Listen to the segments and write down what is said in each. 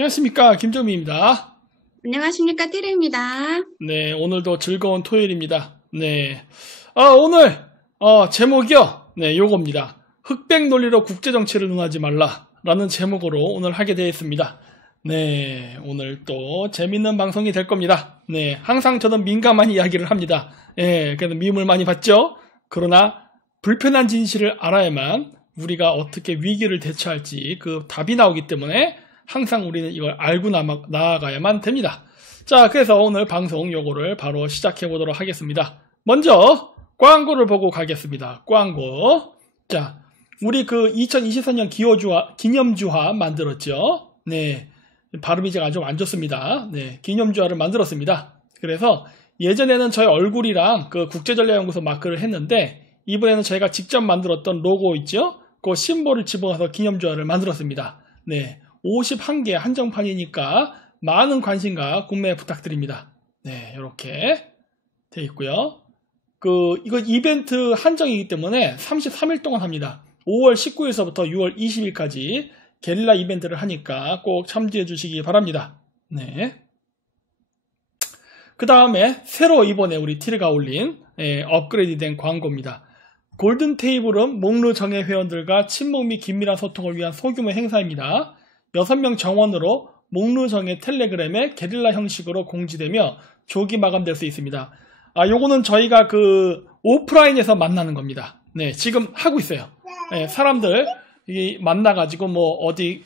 안녕하십니까, 김정미입니다. 안녕하십니까, 띠르입니다. 네, 오늘도 즐거운 토요일입니다. 네, 오늘 제목이요. 네, 요겁니다. 흑백 논리로 국제정치를 논하지 말라라는 제목으로 오늘 하게 되었습니다. 네, 오늘 또 재밌는 방송이 될 겁니다. 네, 항상 저는 민감한 이야기를 합니다. 예, 그래서 미움을 많이 받죠. 그러나 불편한 진실을 알아야만 우리가 어떻게 위기를 대처할지 그 답이 나오기 때문에 항상 우리는 이걸 알고 나아가야만 됩니다. 자, 그래서 오늘 방송 요거를 바로 시작해 보도록 하겠습니다. 먼저 광고를 보고 가겠습니다. 광고. 자, 우리 그 2024년 기념주화 만들었죠. 네, 발음이 제가 좀 안 좋습니다. 네, 기념주화를 만들었습니다. 그래서 예전에는 저희 얼굴이랑 그 국제전략연구소 마크를 했는데 이번에는 저희가 직접 만들었던 로고 있죠? 그 심볼을 집어넣어서 기념주화를 만들었습니다. 네, 51개 한정판이니까 많은 관심과 구매 부탁드립니다. 네, 이렇게 돼 있고요. 이거 이벤트 한정이기 때문에 33일 동안 합니다. 5월 19일서부터 6월 20일까지 게릴라 이벤트를 하니까 꼭 참조해 주시기 바랍니다. 네. 그 다음에 새로 이번에 우리 티르가 올린 업그레이드된 광고입니다. 골든 테이블은 목루 정예 회원들과 친목 및 긴밀한 소통을 위한 소규모 행사입니다. 6명 정원으로 목루 정예 텔레그램에 게릴라 형식으로 공지되며 조기 마감될 수 있습니다. 요거는 저희가 그 오프라인에서 만나는 겁니다. 네, 지금 하고 있어요. 네, 사람들 만나가지고 어디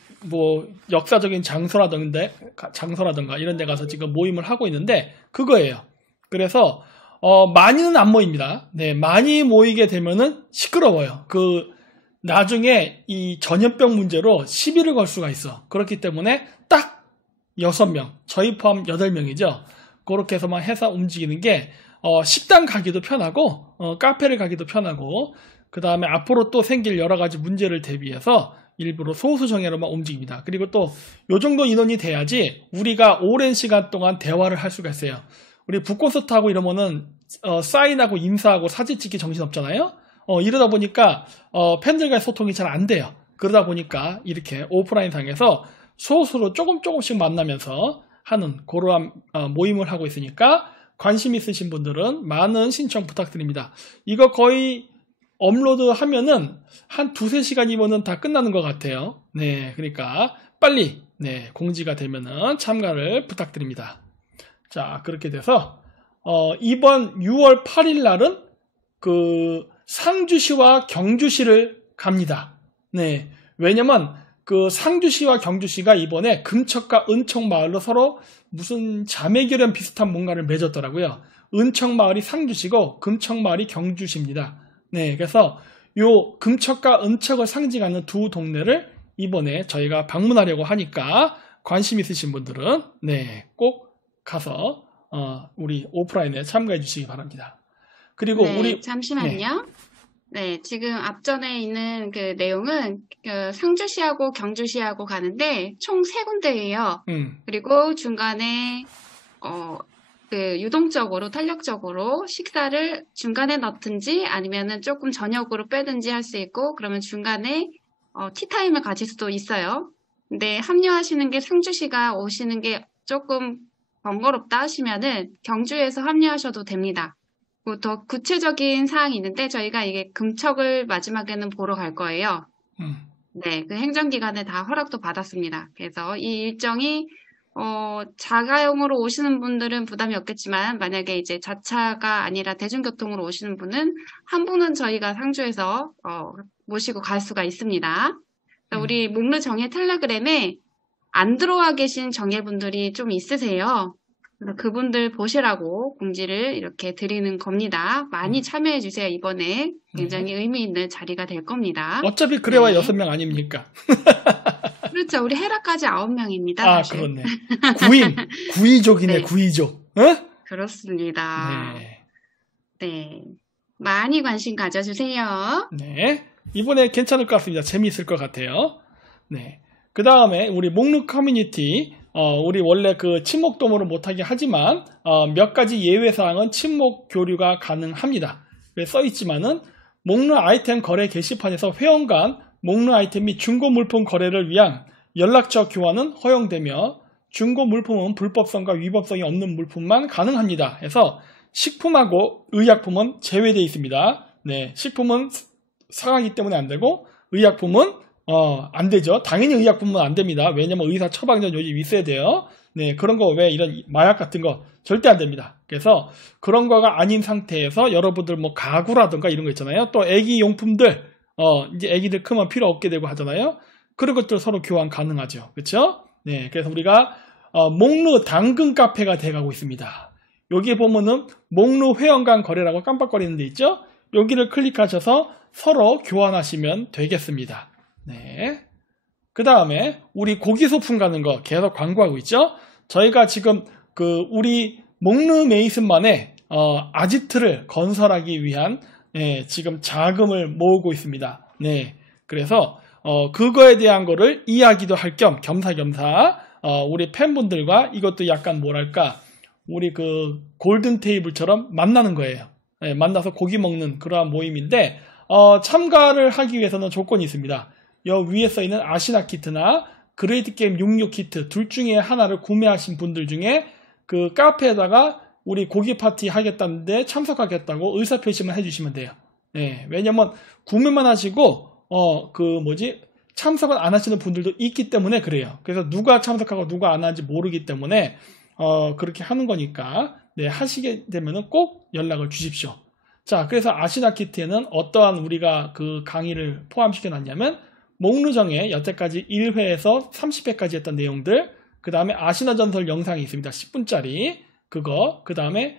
역사적인 장소라든가 이런 데 가서 지금 모임을 하고 있는데 그거예요. 그래서 많이는 안 모입니다. 네, 많이 모이게 되면은 시끄러워요. 나중에 이 전염병 문제로 시비를 걸 수가 있어. 그렇기 때문에 딱 6명, 저희 포함 8명이죠. 그렇게 해서만 해서 움직이는 게 식당 가기도 편하고 카페를 가기도 편하고 그 다음에 앞으로 또 생길 여러 가지 문제를 대비해서 일부러 소수 정예로만 움직입니다. 그리고 또 요 정도 인원이 돼야지 우리가 오랜 시간 동안 대화를 할 수가 있어요. 우리 북콘서트하고 이러면은 사인하고 인사하고 사진 찍기 정신없잖아요. 이러다 보니까 팬들과의 소통이 잘 안 돼요. 그러다 보니까 이렇게 오프라인 상에서 소수로 조금씩 만나면서 하는 그러한 모임을 하고 있으니까 관심 있으신 분들은 많은 신청 부탁드립니다. 이거 거의 업로드 하면은 한 2-3시간이면은 다 끝나는 것 같아요. 네, 그러니까 빨리 공지가 되면은 참가를 부탁드립니다. 자, 그렇게 돼서 이번 6월 8일 날은 그 상주시와 경주시를 갑니다. 네, 왜냐면 그 상주시와 경주시가 이번에 금척과 은척마을로 서로 무슨 자매결연 비슷한 뭔가를 맺었더라고요. 은척마을이 상주시고 금척마을이 경주시입니다. 네, 그래서 요 금척과 은척을 상징하는 두 동네를 이번에 저희가 방문하려고 하니까 관심 있으신 분들은 꼭 가서 우리 오프라인에 참가해 주시기 바랍니다. 그리고 네, 잠시만요. 네, 지금 앞전에 있는 그 내용은 상주시하고 경주시하고 가는데 총 3군데예요. 그리고 중간에 유동적으로 탄력적으로 식사를 중간에 넣든지 아니면은 조금 저녁으로 빼든지 할 수 있고 그러면 중간에 티타임을 가질 수도 있어요. 근데 합류하시는 게 상주시가 오시는 게 조금 번거롭다 하시면은 경주에서 합류하셔도 됩니다. 더 구체적인 사항이 있는데 저희가 이게 금척을 마지막에는 보러 갈 거예요. 네, 그 행정기관에 다 허락도 받았습니다. 그래서 이 일정이 자가용으로 오시는 분들은 부담이 없겠지만 만약에 이제 자차가 아니라 대중교통으로 오시는 분은 한 분은 저희가 상주에서 모시고 갈 수가 있습니다. 우리 목루 정예 텔레그램에 안 들어와 계신 정예분들이 좀 있으세요. 그분들 보시라고 공지를 이렇게 드리는 겁니다. 많이 참여해 주세요. 이번에 굉장히 의미 있는 자리가 될 겁니다. 어차피 그래야 6명 아닙니까? 그렇죠. 우리 헤라까지 9명입니다. 사실. 그렇네. 구이족이네. 네. 구이족. 그렇습니다. 네. 많이 관심 가져주세요. 네. 이번에 괜찮을 것 같습니다. 재미있을 것 같아요. 네. 그 다음에 우리 목루 커뮤니티 우리 원래 그 친목 도모를 못하게 하지만 몇 가지 예외사항은 친목 교류가 가능합니다. 써있지만은 목루 아이템 거래 게시판에서 회원 간 목루 아이템 및 중고 물품 거래를 위한 연락처 교환은 허용되며 중고 물품은 불법성과 위법성이 없는 물품만 가능합니다. 해서 식품하고 의약품은 제외되어 있습니다. 네, 식품은 상하기 때문에 안 되고 의약품은 안 되죠. 당연히 의약품은 안 됩니다. 왜냐면 의사 처방전 요즘 있어야 돼요. 네, 그런 거 왜 이런 마약 같은 거 절대 안 됩니다. 그래서 그런 거가 아닌 상태에서 여러분들 뭐 가구라든가 이런 거 있잖아요. 또 애기 용품들 이제 애기들 크면 필요 없게 되고 하잖아요. 그런 것들 서로 교환 가능하죠. 그렇죠? 네, 그래서 우리가 목루 당근 카페가 돼가고 있습니다. 여기에 보면은 목루 회원 간 거래라고 깜빡거리는 데 있죠? 여기를 클릭하셔서 서로 교환하시면 되겠습니다. 네. 그 다음에 우리 고기 소품 가는 거 계속 광고하고 있죠? 저희가 지금 우리 목루 메이슨만의 아지트를 건설하기 위한 지금 자금을 모으고 있습니다. 네. 그래서 그거에 대한 거를 이야기도 할 겸 겸사겸사 우리 팬분들과 이것도 약간 뭐랄까 우리 골든 테이블처럼 만나는 거예요. 네, 만나서 고기 먹는 그러한 모임인데 참가를 하기 위해서는 조건이 있습니다. 여 위에 써있는 아시나 키트나 그레이트 게임 66 키트 둘 중에 하나를 구매하신 분들 중에 그 카페에다가 우리 고기 파티 하겠다는데 참석하겠다고 의사표시만 해주시면 돼요. 네, 왜냐면 구매만 하시고 참석은 안 하시는 분들도 있기 때문에 그래요. 그래서 누가 참석하고 누가 안 하는지 모르기 때문에 그렇게 하는 거니까 네, 하시게 되면은 꼭 연락을 주십시오. 자, 그래서 아시나 키트에는 어떠한 우리가 그 강의를 포함시켜 놨냐면 목루정에 여태까지 1회에서 30회까지 했던 내용들, 그 다음에 아시나 전설 영상이 있습니다. 10분짜리 그거, 그 다음에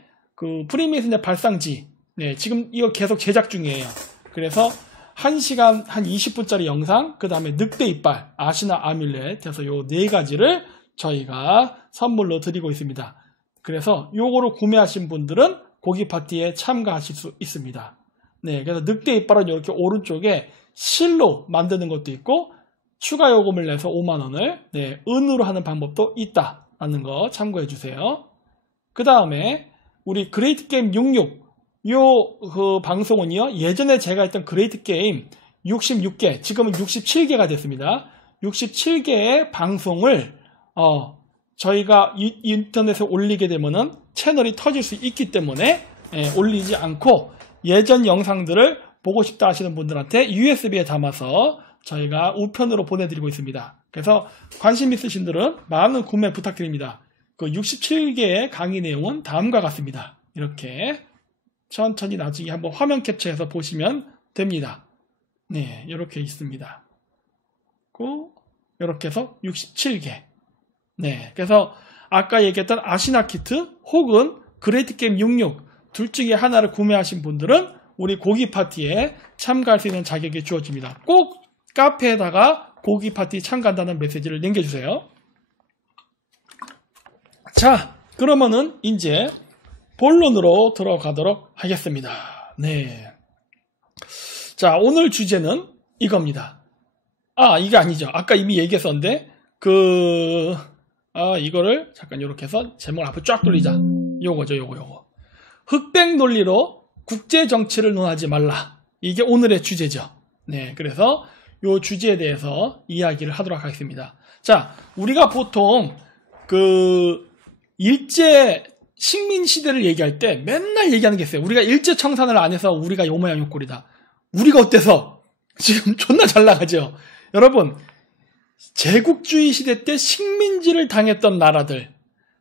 프리메이슨의 발상지, 네, 지금 이거 계속 제작 중이에요. 그래서 1시간 한 20분짜리 영상, 그 다음에 늑대 이빨, 아시나 아뮬렛 해서 요 4가지를 저희가 선물로 드리고 있습니다. 그래서 요거를 구매하신 분들은 고기 파티에 참가하실 수 있습니다. 네, 그래서 늑대 이빨은 이렇게 오른쪽에 실로 만드는 것도 있고 추가 요금을 내서 5만원을 네, 은으로 하는 방법도 있다라는 거 참고해 주세요. 그 다음에 우리 그레이트 게임 66 요 방송은요, 예전에 제가 했던 그레이트 게임 66개, 지금은 67개가 됐습니다. 67개의 방송을 저희가 인터넷에 올리게 되면은 채널이 터질 수 있기 때문에 올리지 않고 예전 영상들을 보고 싶다 하시는 분들한테 USB에 담아서 저희가 우편으로 보내드리고 있습니다. 그래서 관심 있으신 분들은 많은 구매 부탁드립니다. 그 67개의 강의 내용은 다음과 같습니다. 이렇게 천천히 나중에 한번 화면 캡처해서 보시면 됩니다. 네, 이렇게 있습니다. 이렇게 해서 67개. 네, 그래서 아까 얘기했던 아시나 키트 혹은 그레이트 게임 66 둘 중에 하나를 구매하신 분들은 우리 고기 파티에 참가할 수 있는 자격이 주어집니다. 꼭 카페에다가 고기 파티 참가한다는 메시지를 남겨주세요. 자, 그러면은 이제 본론으로 들어가도록 하겠습니다. 네. 자, 오늘 주제는 이겁니다. 이게 아니죠. 아까 이미 얘기했었는데, 이거를 잠깐 이렇게 해서 제목을 앞으로 쫙 돌리자. 요거죠, 요거. 흑백 논리로 국제 정치를 논하지 말라. 이게 오늘의 주제죠. 네, 그래서 요 주제에 대해서 이야기를 하도록 하겠습니다. 자, 우리가 보통 일제 식민 시대를 얘기할 때 맨날 얘기하는 게 있어요. 우리가 일제 청산을 안 해서 우리가 요 모양 요 꼴이다. 우리가 어때서 지금 존나 잘 나가죠. 여러분, 제국주의 시대 때 식민지를 당했던 나라들,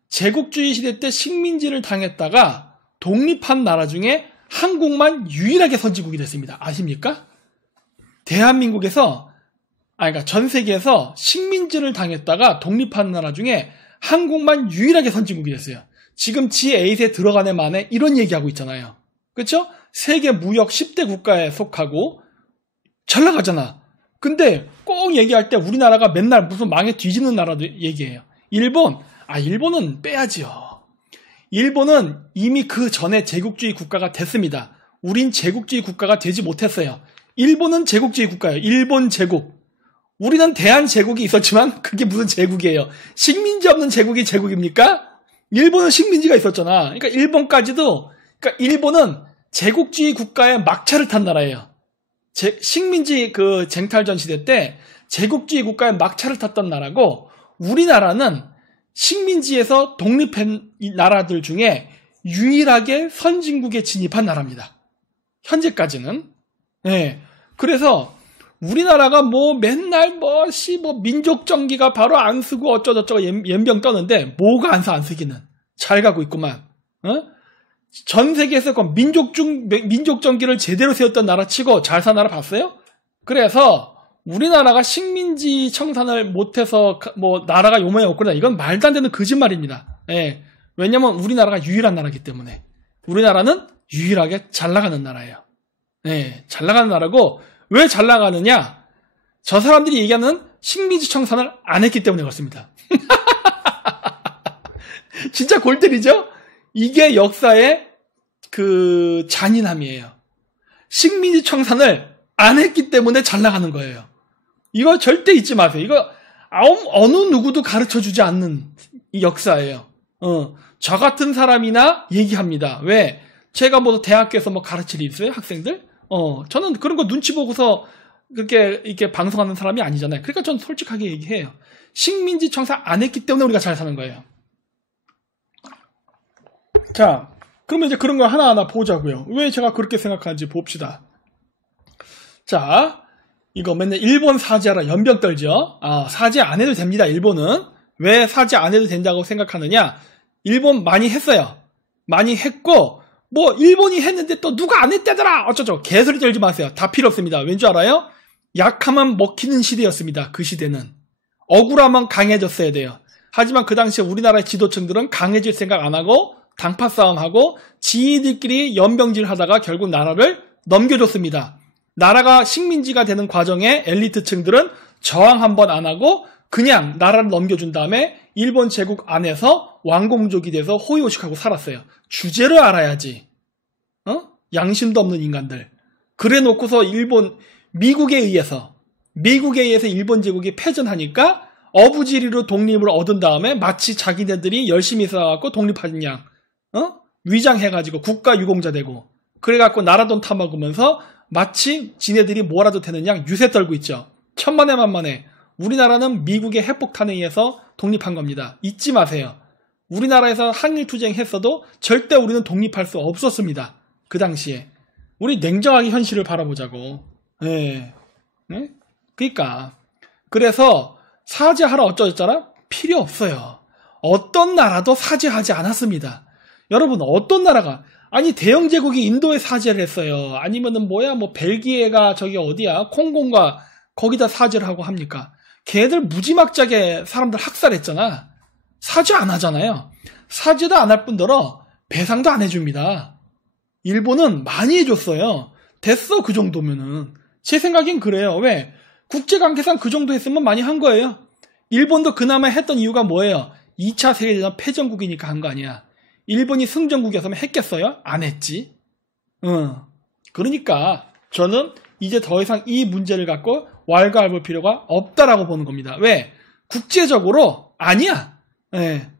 제국주의 시대 때 식민지를 당했다가 독립한 나라 중에 한국만 유일하게 선진국이 됐습니다. 아십니까? 대한민국에서, 그러니까 전 세계에서 식민지를 당했다가 독립한 나라 중에 한국만 유일하게 선진국이 됐어요. 지금 G8에 들어가는 만에 이런 얘기하고 있잖아요. 그렇죠? 세계 무역 10대 국가에 속하고 잘 나가잖아. 근데 꼭 얘기할 때 우리나라가 맨날 무슨 망에 뒤지는 나라도 얘기해요. 일본은 빼야지요. 일본은 이미 그 전에 제국주의 국가가 됐습니다. 우린 제국주의 국가가 되지 못했어요. 일본은 제국주의 국가예요. 일본 제국. 우리는 대한제국이 있었지만 그게 무슨 제국이에요. 식민지 없는 제국이 제국입니까? 일본은 식민지가 있었잖아. 그러니까 일본은 제국주의 국가의 막차를 탄 나라예요. 식민지 쟁탈전 시대 때 제국주의 국가의 막차를 탔던 나라고, 우리나라는 식민지에서 독립한 나라들 중에 유일하게 선진국에 진입한 나라입니다. 현재까지는. 네. 그래서 우리나라가 뭐 맨날 뭐 민족정기가 바로 안 쓰고 어쩌고저쩌고 연병 떠는데 뭐가 안 쓰기는 잘 가고 있구만. 전 세계에서 민족정기를 제대로 세웠던 나라 치고 잘 산 나라 봤어요? 그래서 우리나라가 식민지 청산을 못해서 뭐 나라가 요만이 없구나, 이건 말도 안 되는 거짓말입니다. 예. 왜냐면 우리나라가 유일한 나라이기 때문에. 우리나라는 유일하게 잘 나가는 나라예요. 예, 잘 나가는 나라고, 왜 잘 나가느냐? 저 사람들이 얘기하는 식민지 청산을 안 했기 때문에 그렇습니다. 진짜 골 때리죠? 이게 역사의 그 잔인함이에요. 식민지 청산을 안 했기 때문에 잘 나가는 거예요. 이거 절대 잊지 마세요. 이거 어느 누구도 가르쳐주지 않는 이 역사예요. 저 같은 사람이나 얘기합니다. 왜? 제가 뭐 대학교에서 뭐 가르칠 일 있어요? 학생들? 저는 그런 거 눈치 보고서 그렇게 이렇게 방송하는 사람이 아니잖아요. 그러니까 저는 솔직하게 얘기해요. 식민지 청산 안 했기 때문에 우리가 잘 사는 거예요. 자, 그러면 이제 그런 거 하나하나 보자고요. 왜 제가 그렇게 생각하는지 봅시다. 자, 이거 맨날 일본 사죄하라 연병 떨죠? 사죄 안 해도 됩니다, 일본은. 왜 사죄 안 해도 된다고 생각하느냐? 일본 많이 했어요. 많이 했고, 뭐 일본이 했는데 또 누가 안 했다더라 어쩌죠, 개소리 떨지 마세요. 다 필요 없습니다. 왠지 알아요? 약하면 먹히는 시대였습니다. 그 시대는 억울하면 강해졌어야 돼요. 하지만 그 당시에 우리나라의 지도층들은 강해질 생각 안 하고 당파 싸움하고 지들끼리 연병질 하다가 결국 나라를 넘겨줬습니다. 나라가 식민지가 되는 과정에 엘리트층들은 저항 한번 안 하고 그냥 나라를 넘겨준 다음에 일본 제국 안에서 왕공족이 돼서 호의호식하고 살았어요. 주제를 알아야지. 양심도 없는 인간들. 그래 놓고서 미국에 의해서 일본 제국이 패전하니까 어부지리로 독립을 얻은 다음에 마치 자기네들이 열심히 살아갖고 독립한 양, 위장해가지고 국가 유공자 되고, 그래갖고 나라 돈 타먹으면서 마치 지네들이 뭐라도 되는 양 유세 떨고 있죠. 천만에 만만에. 우리나라는 미국의 핵폭탄에 의해서 독립한 겁니다. 잊지 마세요. 우리나라에서 항일투쟁 했어도 절대 우리는 독립할 수 없었습니다. 그 당시에. 우리 냉정하게 현실을 바라보자고. 네. 네? 그러니까. 그래서 사죄하라 어쩌잖아? 필요 없어요. 어떤 나라도 사죄하지 않았습니다. 여러분, 어떤 나라가, 아니 대영 제국이 인도에 사죄를 했어요. 아니면은 뭐 벨기에가 저기 어디야, 콩고인가 거기다 사죄를 하고 합니까? 걔들 무지막지하게 사람들 학살했잖아. 사죄 안 하잖아요. 사죄도 안 할 뿐더러 배상도 안 해줍니다. 일본은 많이 해줬어요. 됐어, 그 정도면은. 제 생각엔 그래요. 왜? 국제관계상 그 정도 했으면 많이 한 거예요. 일본도 그나마 했던 이유가 뭐예요? 2차 세계대전 패전국이니까 한 거 아니야. 일본이 승전국이었으면 했겠어요? 안 했지. 그러니까 저는 이제 더 이상 이 문제를 갖고 왈가왈부할 필요가 없다라고 보는 겁니다. 왜? 국제적으로 아니야. 네.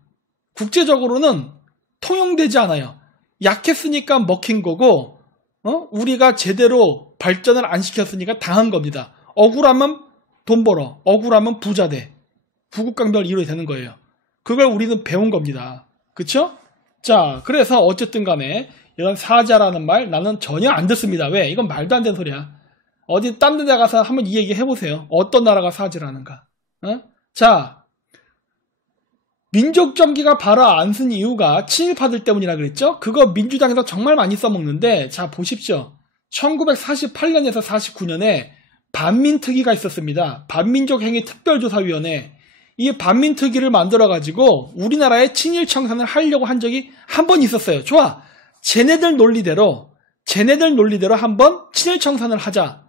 국제적으로는 통용되지 않아요. 약했으니까 먹힌 거고, 우리가 제대로 발전을 안 시켰으니까 당한 겁니다. 억울하면 돈 벌어, 억울하면 부자 돼. 부국강별 이론이 되는 거예요. 그걸 우리는 배운 겁니다. 그쵸? 자, 그래서 어쨌든 간에 이런 사자라는 말 나는 전혀 안 듣습니다. 왜? 이건 말도 안 되는 소리야. 어디 딴 데 가서 한번 이 얘기 해보세요. 어떤 나라가 사죄를 하는가. 자, 민족정기가 바로 안 쓴 이유가 친일파들 때문이라 그랬죠? 그거 민주당에서 정말 많이 써먹는데, 자 보십시오. 1948년에서 49년에 반민특위가 있었습니다. 반민족행위 특별조사위원회. 이 반민특위를 만들어가지고 우리나라에 친일청산을 하려고 한 적이 한 번 있었어요. 좋아. 쟤네들 논리대로 한번 친일청산을 하자.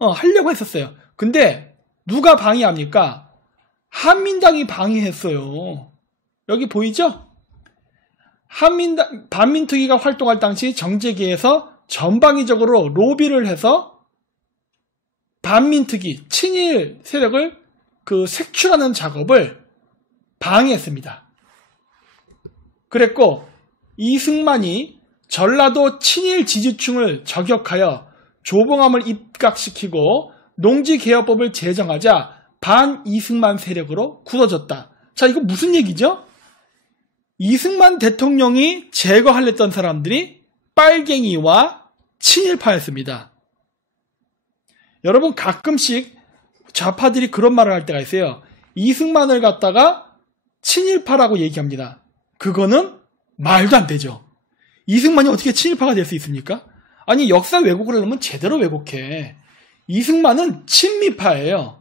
하려고 했었어요. 근데 누가 방해합니까? 한민당이 방해했어요. 여기 보이죠? 반민특위가 활동할 당시 정재계에서 전방위적으로 로비를 해서 반민특위, 친일 세력을 색출하는 작업을 방해했습니다. 그랬고 이승만이 전라도 친일 지지층을 저격하여 조봉암을 입각시키고 농지개혁법을 제정하자 반 이승만 세력으로 굳어졌다. 자, 이거 무슨 얘기죠? 이승만 대통령이 제거하려던 사람들이 빨갱이와 친일파였습니다. 여러분 가끔씩 좌파들이 그런 말을 할 때가 있어요. 이승만을 갖다가 친일파라고 얘기합니다. 그거는 말도 안 되죠. 이승만이 어떻게 친일파가 될 수 있습니까? 아니 역사 왜곡을 하려면 제대로 왜곡해. 이승만은 친미파예요.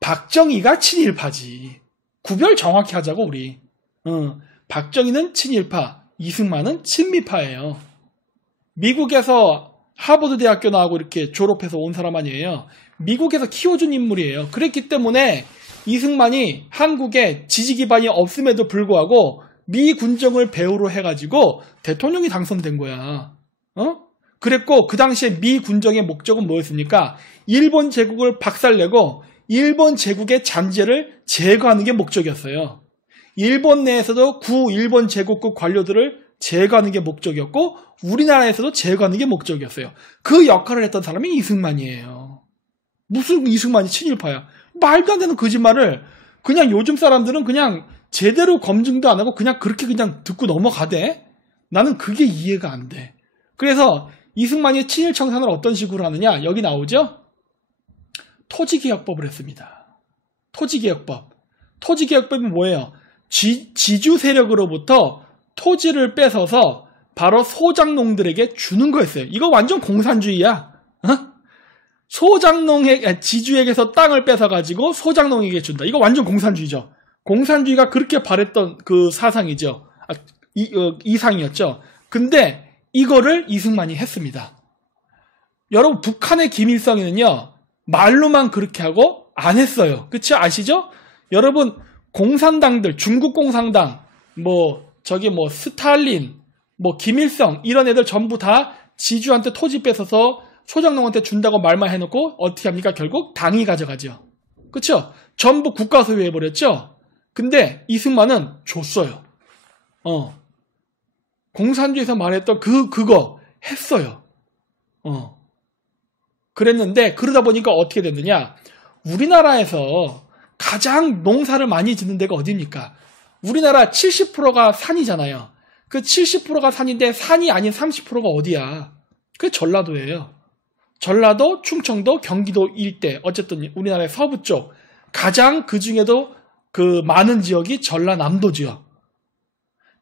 박정희가 친일파지. 구별 정확히 하자고 우리. 박정희는 친일파, 이승만은 친미파예요. 미국에서 하버드 대학교 나오고 이렇게 졸업해서 온 사람 아니에요. 미국에서 키워준 인물이에요. 그랬기 때문에 이승만이 한국에 지지 기반이 없음에도 불구하고 미 군정을 배후로 해가지고 대통령이 당선된 거야. 그랬고 그 당시에 미 군정의 목적은 뭐였습니까? 일본 제국을 박살내고 일본 제국의 잔재를 제거하는 게 목적이었어요. 일본 내에서도 구일본 제국국 관료들을 제거하는 게 목적이었고 우리나라에서도 제거하는 게 목적이었어요. 그 역할을 했던 사람이 이승만이에요. 무슨 이승만이 친일파야? 말도 안 되는 거짓말을 그냥 요즘 사람들은 그냥 제대로 검증도 안 하고 그냥 그렇게 그냥 듣고 넘어가대? 나는 그게 이해가 안 돼. 그래서 이승만이 친일 청산을 어떤 식으로 하느냐? 여기 나오죠? 토지개혁법을 했습니다. 토지개혁법. 토지개혁법은 뭐예요? 지주 세력으로부터 토지를 뺏어서 바로 소장농들에게 주는 거였어요. 이거 완전 공산주의야. 지주에게서 땅을 뺏어가지고 소장농에게 준다. 이거 완전 공산주의죠. 공산주의가 그렇게 바랬던 그 사상이죠. 이상이었죠. 근데 이거를 이승만이 했습니다. 여러분 북한의 김일성이는요. 말로만 그렇게 하고 안 했어요. 그치? 아시죠? 여러분 공산당들, 중국 공산당, 스탈린, 김일성 이런 애들 전부 다 지주한테 토지 뺏어서 소장농한테 준다고 말만 해놓고 어떻게 합니까? 결국 당이 가져가죠. 그쵸? 전부 국가 소유해버렸죠? 근데 이승만은 줬어요. 공산주의에서 말했던 그거 했어요. 그랬는데 그러다 보니까 어떻게 됐느냐? 우리나라에서 가장 농사를 많이 짓는 데가 어디입니까? 우리나라 70%가 산이잖아요. 그 70%가 산인데 산이 아닌 30%가 어디야? 그게 전라도예요. 전라도, 충청도, 경기도 일대, 어쨌든 우리나라의 서부 쪽 가장 그 중에도 그 많은 지역이 전라남도 지역.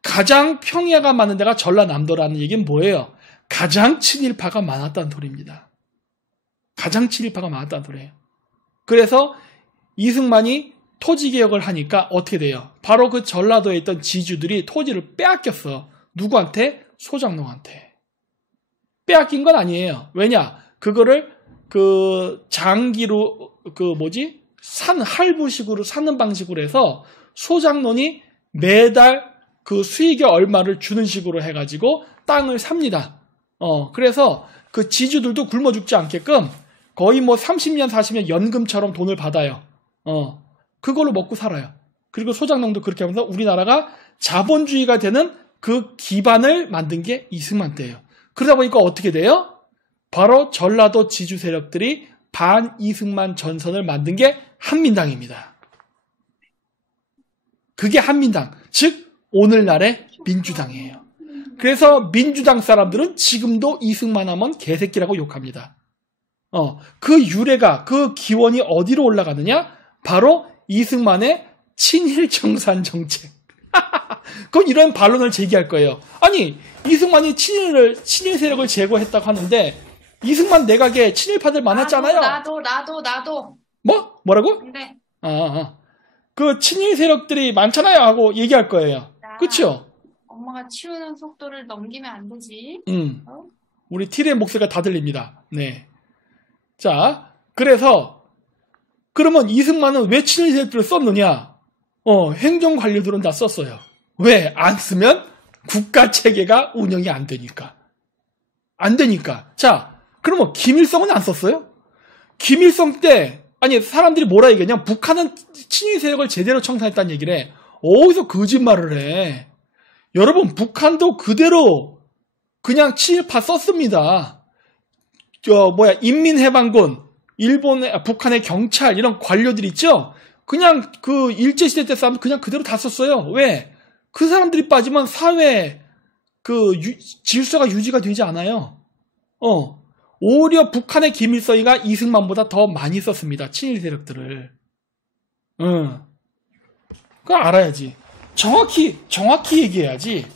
가장 평야가 많은 데가 전라남도라는 얘기는 뭐예요? 가장 친일파가 많았다는 소리입니다. 가장 친일파가 많았다는 소리예요. 그래서 이승만이 토지개혁을 하니까 어떻게 돼요? 바로 그 전라도에 있던 지주들이 토지를 빼앗겼어. 누구한테? 소장농한테. 빼앗긴 건 아니에요. 왜냐? 그거를 장기로 할부식으로 사는 방식으로 해서 소장농이 매달 그 수익의 얼마를 주는 식으로 해가지고 땅을 삽니다. 그래서 그 지주들도 굶어 죽지 않게끔 거의 30년, 40년 연금처럼 돈을 받아요. 그걸로 먹고 살아요. 그리고 소장농도 그렇게 하면서 우리나라가 자본주의가 되는 그 기반을 만든 게 이승만 때예요. 그러다 보니까 어떻게 돼요? 바로 전라도 지주 세력들이 반 이승만 전선을 만든 게 한민당입니다. 그게 한민당, 즉 오늘날의 민주당이에요. 그래서 민주당 사람들은 지금도 이승만 하면 개새끼라고 욕합니다. 그 유래가, 그 기원이 어디로 올라가느냐? 바로 이승만의 친일청산 정책. 그건 이런 반론을 제기할 거예요. 아니, 이승만이 친일 세력을 제거했다고 하는데 이승만 내각에 친일파들 많았잖아요. 나도. 뭐라고? 네. 그 친일 세력들이 많잖아요 하고 얘기할 거예요. 그쵸? 엄마가 치우는 속도를 넘기면 안 되지. 우리 티리의 목소리가 다 들립니다. 네. 자, 그래서 그러면 이승만은 왜 친일 세력들을 썼느냐? 행정관료들은 다 썼어요. 왜? 안 쓰면 국가체계가 운영이 안 되니까. 자, 그러면 김일성은 안 썼어요? 김일성 때, 아니, 사람들이 뭐라 얘기하냐? 북한은 친일 세력을 제대로 청산했다는 얘기를 해. 어디서 거짓말을 해? 여러분, 북한도 그대로 그냥 친일파 썼습니다. 인민해방군, 북한의 경찰, 이런 관료들 있죠? 그냥 그 일제시대 때 사람 그냥 그대로 다 썼어요. 왜? 그 사람들이 빠지면 사회 그 질서가 유지가 되지 않아요. 오히려 북한의 김일성이가 이승만보다 더 많이 썼습니다. 친일 세력들을. 그거 알아야지. 정확히 얘기해야지.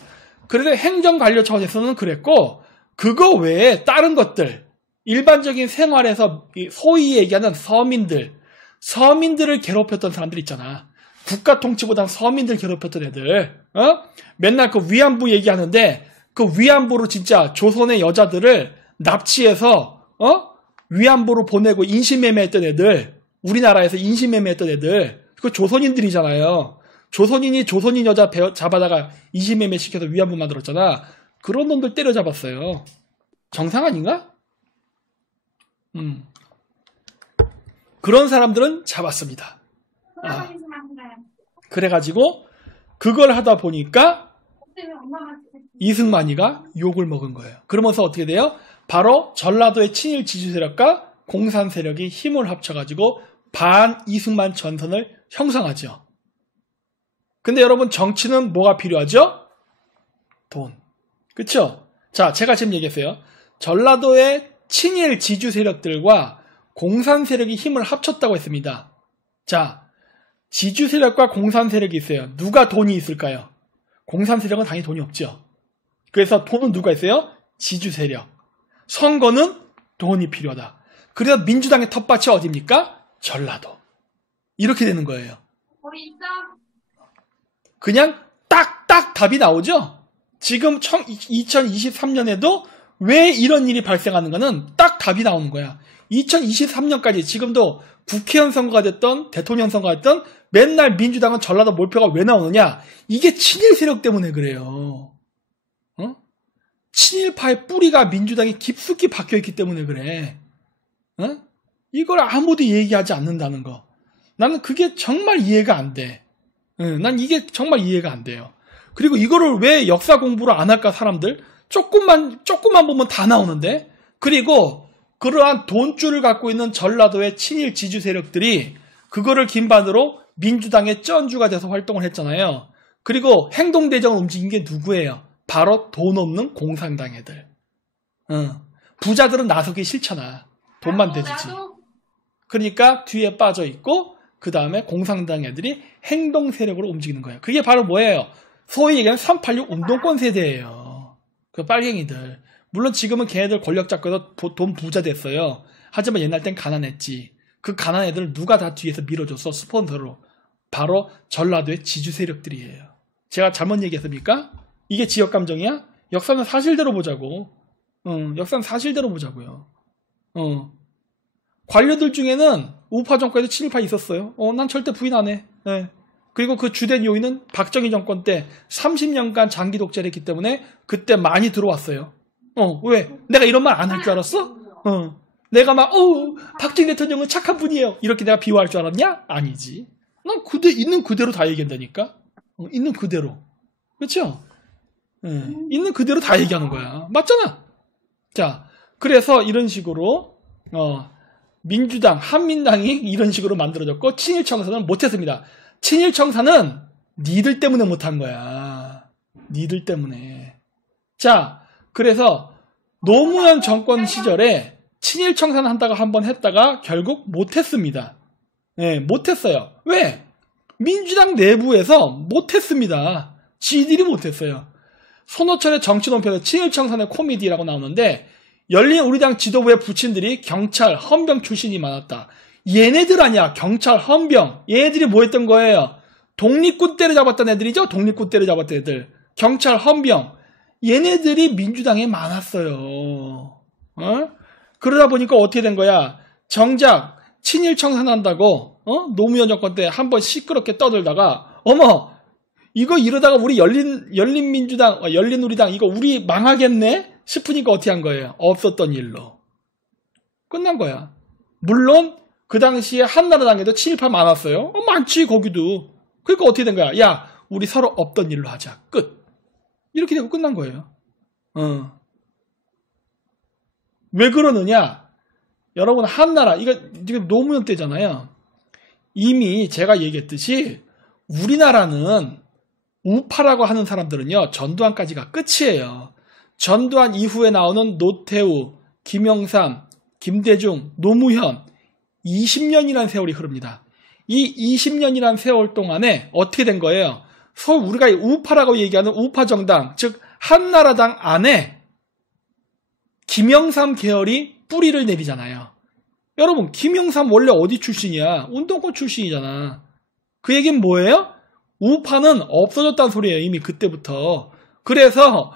그래서 행정관료 차원에서는 그랬고, 그거 외에 다른 것들, 일반적인 생활에서 소위 얘기하는 서민들을 괴롭혔던 사람들 있잖아. 국가 통치보단 서민들 괴롭혔던 애들, 맨날 그 위안부 얘기하는데, 그 위안부로 진짜 조선의 여자들을 납치해서, 위안부로 보내고 인신매매했던 애들, 우리나라에서 인신매매했던 애들, 그 조선인들이잖아요. 조선인이 조선인 여자 잡아다가 인신매매 시켜서 위안부 만들었잖아. 그런 놈들 때려잡았어요. 정상 아닌가? 그런 사람들은 잡았습니다. 그래가지고 그걸 하다 보니까 이승만이가 욕을 먹은 거예요. 그러면서 어떻게 돼요? 바로 전라도의 친일 지주 세력과 공산 세력이 힘을 합쳐가지고 반 이승만 전선을 형성하죠. 근데 여러분 정치는 뭐가 필요하죠? 돈. 그쵸? 자, 제가 지금 얘기했어요. 전라도의 친일 지주 세력들과 공산 세력이 힘을 합쳤다고 했습니다. 자, 지주 세력과 공산 세력이 있어요. 누가 돈이 있을까요? 공산 세력은 당연히 돈이 없죠. 그래서 돈은 누가 있어요? 지주 세력. 선거는 돈이 필요하다. 그래서 민주당의 텃밭이 어디입니까? 전라도. 이렇게 되는 거예요. 그냥 딱딱 답이 나오죠? 지금 2023년에도 왜 이런 일이 발생하는가는 딱 답이 나오는 거야. 2023년까지 지금도 국회의원 선거가 됐던 대통령 선거가 됐던 맨날 민주당은 전라도 몰표가 왜 나오느냐? 이게 친일 세력 때문에 그래요. 친일파의 뿌리가 민주당에 깊숙이 박혀있기 때문에 그래. 이걸 아무도 얘기하지 않는다는 거. 나는 그게 정말 이해가 안 돼. 난 이게 정말 이해가 안 돼요. 그리고 이거를 왜 역사 공부를 안 할까 사람들? 조금만 보면 다 나오는데. 그리고 그러한 돈줄을 갖고 있는 전라도의 친일 지주 세력들이 그거를 기반으로 민주당의 쩐주가 돼서 활동을 했잖아요. 그리고 행동대장을 움직인 게 누구예요? 바로 돈 없는 공산당 애들. 부자들은 나서기 싫잖아. 돈만 대주지. 그러니까 뒤에 빠져 있고 그 다음에 공산당 애들이 행동 세력으로 움직이는 거예요. 그게 바로 뭐예요? 소위 얘기하는 386 운동권 세대예요. 그 빨갱이들. 물론 지금은 걔네들 권력 잡고 해서 돈 부자 됐어요. 하지만 옛날 땐 가난했지. 그 가난한 애들을 누가 다 뒤에서 밀어줬어? 스폰서로. 바로 전라도의 지주 세력들이에요. 제가 잘못 얘기했습니까? 이게 지역 감정이야? 역사는 사실대로 보자고. 역사는 사실대로 보자고요. 관료들 중에는 우파 정권에도 친일파 있었어요. 난 절대 부인 안 해. 네. 그리고 그 주된 요인은 박정희 정권 때 30년간 장기 독재를 했기 때문에 그때 많이 들어왔어요. 왜? 내가 이런 말 안 할 줄 알았어? 내가 막, 박정희 대통령은 착한 분이에요. 이렇게 내가 비유할 줄 알았냐? 아니지. 난 있는 그대로 다 얘기한다니까? 있는 그대로. 그렇죠? 있는 그대로 다 얘기하는 거야. 맞잖아? 자, 그래서 이런 식으로, 민주당, 한민당이 이런 식으로 만들어졌고, 친일청사는 못했습니다. 친일청사는 니들 때문에 못한 거야. 니들 때문에. 자, 그래서 노무현 정권 시절에 친일청사는 한다고 한번 했다가 결국 못했습니다. 네, 못했어요. 왜? 민주당 내부에서 못했습니다. 지들이 못했어요. 손호철의 정치논평에서 친일청산의 코미디라고 나오는데 열린우리당 지도부의 부친들이 경찰, 헌병 출신이 많았다. 얘네들 아니야. 경찰, 헌병. 얘네들이 뭐 했던 거예요? 독립군 때려잡았던 애들이죠? 독립군 때려잡았던 애들. 경찰, 헌병. 얘네들이 민주당에 많았어요. 그러다 보니까 어떻게 된 거야? 정작 친일청산한다고 노무현 정권 때 한번 시끄럽게 떠들다가 이거 이러다가 우리 열린민주당, 열린우리당 이거 우리 망하겠네? 싶으니까 어떻게 한 거예요? 없었던 일로. 끝난 거야. 물론 그 당시에 한나라당에도 친일파 많았어요. 많지 거기도. 그러니까 어떻게 된 거야? 야, 우리 서로 없던 일로 하자. 끝. 이렇게 되고 끝난 거예요. 왜 그러느냐? 여러분 한나라 이거 지금 노무현 때잖아요. 이미 제가 얘기했듯이 우리나라는 우파라고 하는 사람들은요, 전두환까지가 끝이에요. 전두환 이후에 나오는 노태우, 김영삼, 김대중, 노무현 20년이라는 세월이 흐릅니다. 이 20년이라는 세월 동안에 어떻게 된 거예요? 서울 우리가 우파라고 얘기하는 우파 정당, 즉 한나라당 안에 김영삼 계열이 뿌리를 내리잖아요. 여러분, 김영삼 원래 어디 출신이야? 운동권 출신이잖아. 그 얘기는 뭐예요? 우파는 없어졌다는 소리예요. 이미 그때부터. 그래서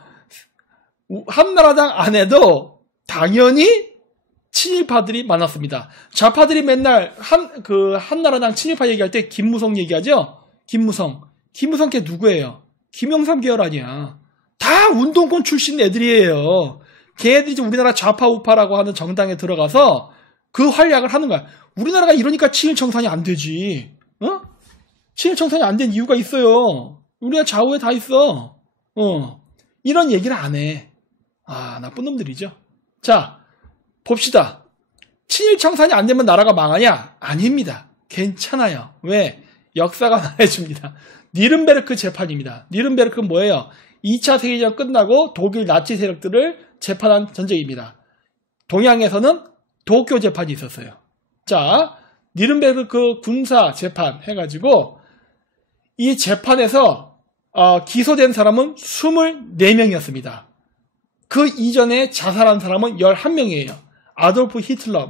한나라당 안에도 당연히 친일파들이 많았습니다. 좌파들이 맨날 한나라당 친일파 얘기할 때 김무성 얘기하죠? 김무성 걔 누구예요? 김영삼 계열 아니야. 다 운동권 출신 애들이에요. 걔네들이 우리나라 좌파 우파라고 하는 정당에 들어가서 그 활약을 하는 거야. 우리나라가 이러니까 친일 청산이 안 되지. 어? 친일 청산이 안 된 이유가 있어요. 우리가 좌우에 다 있어. 이런 얘기를 안 해. 아, 나쁜 놈들이죠. 자, 봅시다. 친일 청산이 안 되면 나라가 망하냐? 아닙니다. 괜찮아요. 왜? 역사가 말해줍니다. 니른베르크 재판입니다. 니른베르크는 뭐예요? 2차 세계대전 끝나고 독일 나치 세력들을 재판한 전쟁입니다. 동양에서는 도쿄 재판이 있었어요. 자, 니른베르크 군사 재판 해가지고 이 재판에서 기소된 사람은 24명이었습니다. 그 이전에 자살한 사람은 11명이에요. 아돌프 히틀러,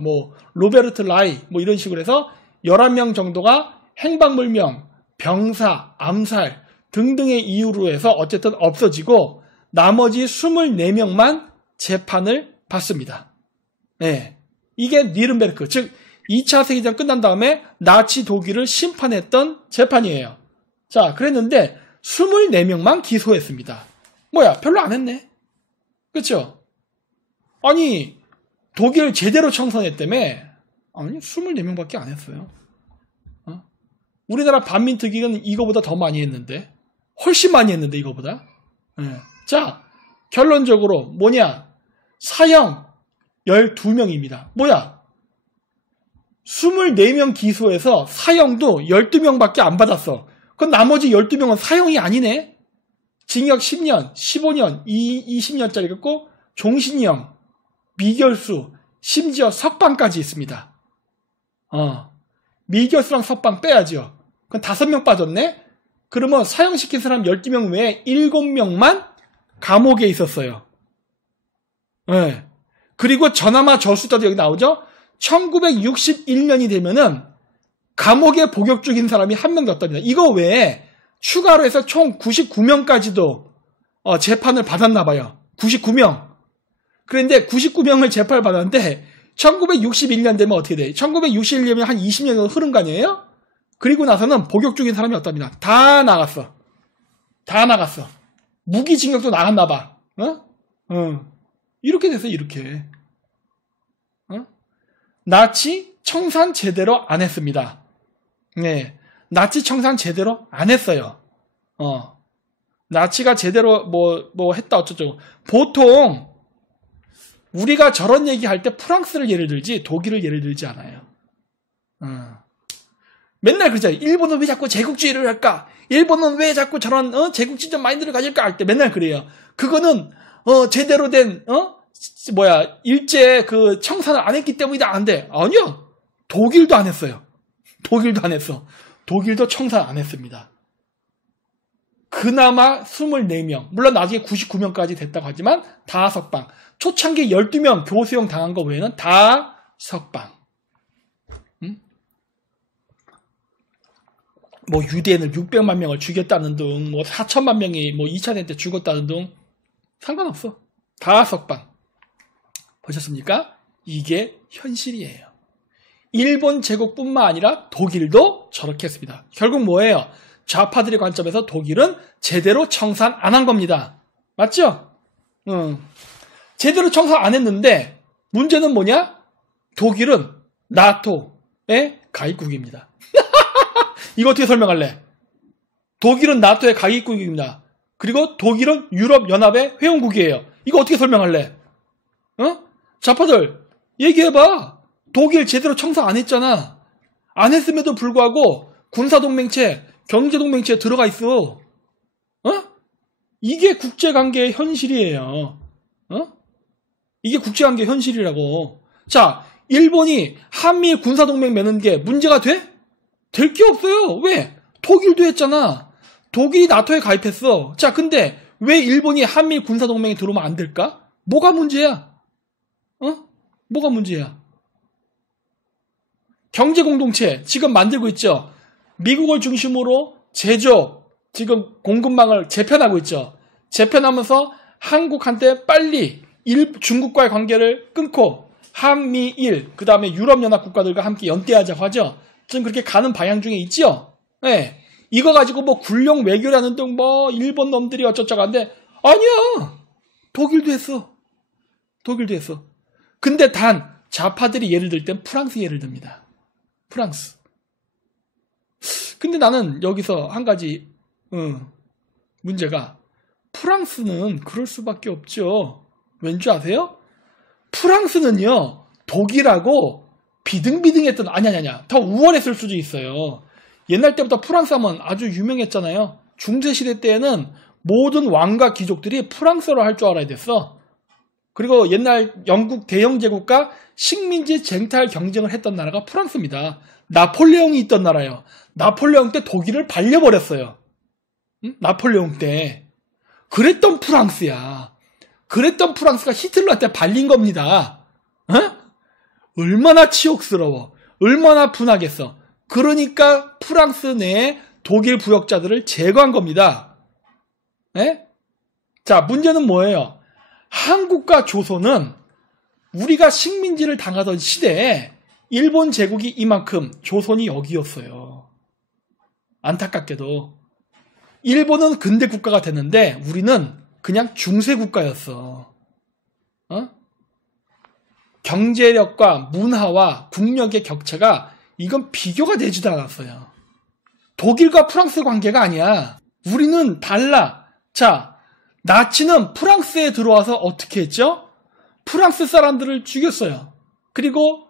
로베르트 라이, 이런 식으로 해서 11명 정도가 행방불명, 병사, 암살 등등의 이유로 해서 어쨌든 없어지고 나머지 24명만 재판을 받습니다. 네. 이게 니른베르크, 즉 2차 세계대전 끝난 다음에 나치 독일을 심판했던 재판이에요. 자, 그랬는데 24명만 기소했습니다. 뭐야, 별로 안 했네. 그렇죠? 아니, 독일 제대로 청산했다며? 아니, 24명밖에 안 했어요. 우리나라 반민특위는 이거보다 더 많이 했는데, 훨씬 많이 했는데 이거보다. 네. 자, 결론적으로 뭐냐? 사형 12명입니다. 뭐야? 24명 기소해서 사형도 12명밖에 안 받았어. 그럼 나머지 12명은 사형이 아니네? 징역 10년, 15년, 20년짜리겠고 종신형, 미결수, 심지어 석방까지 있습니다. 미결수랑 석방 빼야죠. 그럼 5명 빠졌네? 그러면 사형시킨 사람 12명 외에 7명만 감옥에 있었어요. 네. 그리고 전하마 저수자도 여기 나오죠? 1961년이 되면은 감옥에 복역 중인 사람이 한 명도 없답니다. 이거 외에 추가로 해서 총 99명까지도 재판을 받았나 봐요. 99명. 그런데 99명을 재판을 받았는데 1961년 되면 어떻게 돼? 1961년이면 한 20년 정도 흐른 거 아니에요? 그리고 나서는 복역 중인 사람이 없답니다. 다 나갔어. 다 나갔어. 무기징역도 나갔나 봐. 이렇게 돼서 이렇게. 나치 청산 제대로 안 했습니다. 네. 나치 청산 제대로 안 했어요. 나치가 제대로 뭐 했다 어쩌고. 보통 우리가 저런 얘기할 때 프랑스를 예를 들지 독일을 예를 들지 않아요. 맨날 그러잖아요. 일본은 왜 자꾸 제국주의를 할까? 일본은 왜 자꾸 저런 제국주의적 마인드를 가질까? 할 때 맨날 그래요. 그거는 제대로 된 일제 그 청산을 안 했기 때문이다. 안 돼. 아니요. 독일도 안 했어요. 독일도 안 했어. 독일도 청산 안 했습니다. 그나마 24명. 물론 나중에 99명까지 됐다고 하지만 다 석방. 초창기 12명 교수형 당한 거 외에는 다 석방. 유대인을 600만 명을 죽였다는 등, 4천만 명이 2차 대전 때 죽었다는 등 상관없어. 다 석방. 보셨습니까? 이게 현실이에요. 일본 제국뿐만 아니라 독일도 저렇게 했습니다. 결국 뭐예요? 좌파들의 관점에서 독일은 제대로 청산 안 한 겁니다. 맞죠? 제대로 청산 안 했는데 문제는 뭐냐? 독일은 나토의 가입국입니다. 이거 어떻게 설명할래? 독일은 나토의 가입국입니다. 그리고 독일은 유럽연합의 회원국이에요. 이거 어떻게 설명할래? 좌파들 얘기해봐. 독일 제대로 청산 안 했잖아. 안 했음에도 불구하고 군사동맹체, 경제동맹체에 들어가 있어. 이게 국제관계의 현실이에요. 이게 국제관계 현실이라고. 자, 일본이 한미일 군사동맹 맺는 게 문제가 돼? 될 게 없어요. 왜? 독일도 했잖아. 독일이 나토에 가입했어. 자, 근데 왜 일본이 한미일 군사동맹에 들어오면 안 될까? 뭐가 문제야? 뭐가 문제야? 경제공동체 지금 만들고 있죠. 미국을 중심으로 제조업, 지금 공급망을 재편하고 있죠. 재편하면서 한국한테 빨리 중국과의 관계를 끊고 한미일, 그 다음에 유럽연합 국가들과 함께 연대하자고 하죠. 지금 그렇게 가는 방향 중에 있죠. 네. 이거 가지고 뭐 굴욕 외교라는 등 뭐 일본 놈들이 어쩌자고 하는데 아니야. 독일도 했어. 독일도 했어. 근데 단 좌파들이 예를 들 땐 프랑스 예를 듭니다. 프랑스. 근데 나는 여기서 한 가지 문제가 프랑스는 그럴 수밖에 없죠. 왠지 아세요? 프랑스는요. 독일하고 비등비등했던 아니야. 더 우월했을 수도 있어요. 옛날 때부터 프랑스 하면 아주 유명했잖아요. 중세시대 때에는 모든 왕과 귀족들이 프랑스어를 할 줄 알아야 됐어. 그리고 옛날 영국 대영제국과 식민지 쟁탈 경쟁을 했던 나라가 프랑스입니다. 나폴레옹이 있던 나라예요. 나폴레옹 때 독일을 발려버렸어요. 나폴레옹 때. 그랬던 프랑스야. 그랬던 프랑스가 히틀러한테 발린 겁니다. 얼마나 치욕스러워. 얼마나 분하겠어. 그러니까 프랑스 내에 독일 부역자들을 제거한 겁니다. 자, 문제는 뭐예요? 한국과 조선은 우리가 식민지를 당하던 시대에 일본 제국이 이만큼, 조선이 여기였어요. 안타깝게도. 일본은 근대 국가가 됐는데 우리는 그냥 중세 국가였어. 경제력과 문화와 국력의 격차가 이건 비교가 되지도 않았어요. 독일과 프랑스 관계가 아니야. 우리는 달라. 자, 나치는 프랑스에 들어와서 어떻게 했죠? 프랑스 사람들을 죽였어요. 그리고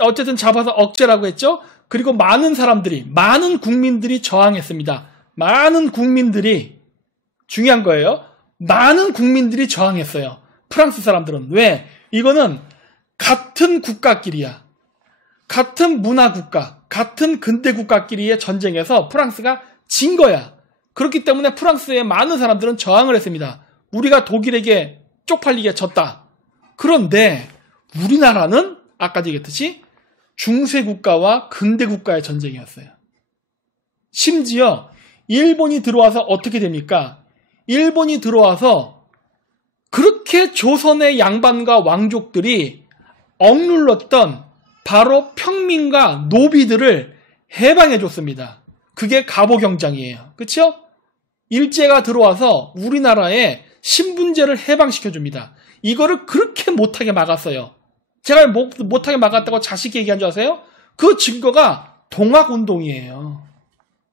어쨌든 잡아서 억제라고 했죠? 그리고 많은 사람들이, 많은 국민들이 저항했습니다. 많은 국민들이, 중요한 거예요. 많은 국민들이 저항했어요. 프랑스 사람들은. 왜? 이거는 같은 국가끼리야. 같은 문화 국가, 같은 근대 국가끼리의 전쟁에서 프랑스가 진 거야. 그렇기 때문에 프랑스의 많은 사람들은 저항을 했습니다. 우리가 독일에게 쪽팔리게 졌다. 그런데 우리나라는 아까 얘기했듯이 중세 국가와 근대 국가의 전쟁이었어요. 심지어 일본이 들어와서 어떻게 됩니까? 일본이 들어와서 그렇게 조선의 양반과 왕족들이 억눌렀던 바로 평민과 노비들을 해방해줬습니다. 그게 갑오경장이에요. 그쵸? 일제가 들어와서 우리나라에 신분제를 해방시켜줍니다. 이거를 그렇게 못하게 막았어요. 제가 못하게 막았다고 자식 얘기한 줄 아세요? 그 증거가 동학운동이에요.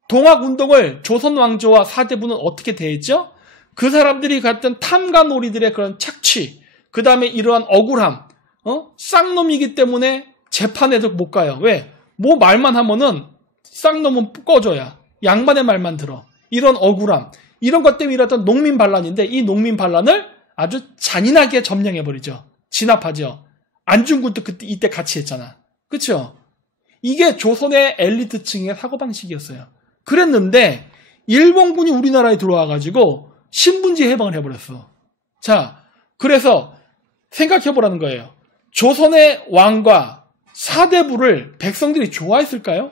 동학운동을 조선 왕조와 사대부는 어떻게 대했죠? 그 사람들이 갔던 탐관오리들의 그런 착취, 그 다음에 이러한 억울함, 쌍놈이기 때문에 재판에도 못 가요. 왜? 뭐 말만 하면은 쌍놈은 꺼져야. 양반의 말만 들어. 이런 억울함, 이런 것 때문에 일어났던 농민 반란인데 이 농민 반란을 아주 잔인하게 점령해버리죠. 진압하죠. 안중근도 이때 같이 했잖아. 그쵸? 이게 조선의 엘리트층의 사고방식이었어요. 그랬는데 일본군이 우리나라에 들어와가지고 신분제 해방을 해버렸어. 자, 그래서 생각해보라는 거예요. 조선의 왕과 사대부를 백성들이 좋아했을까요?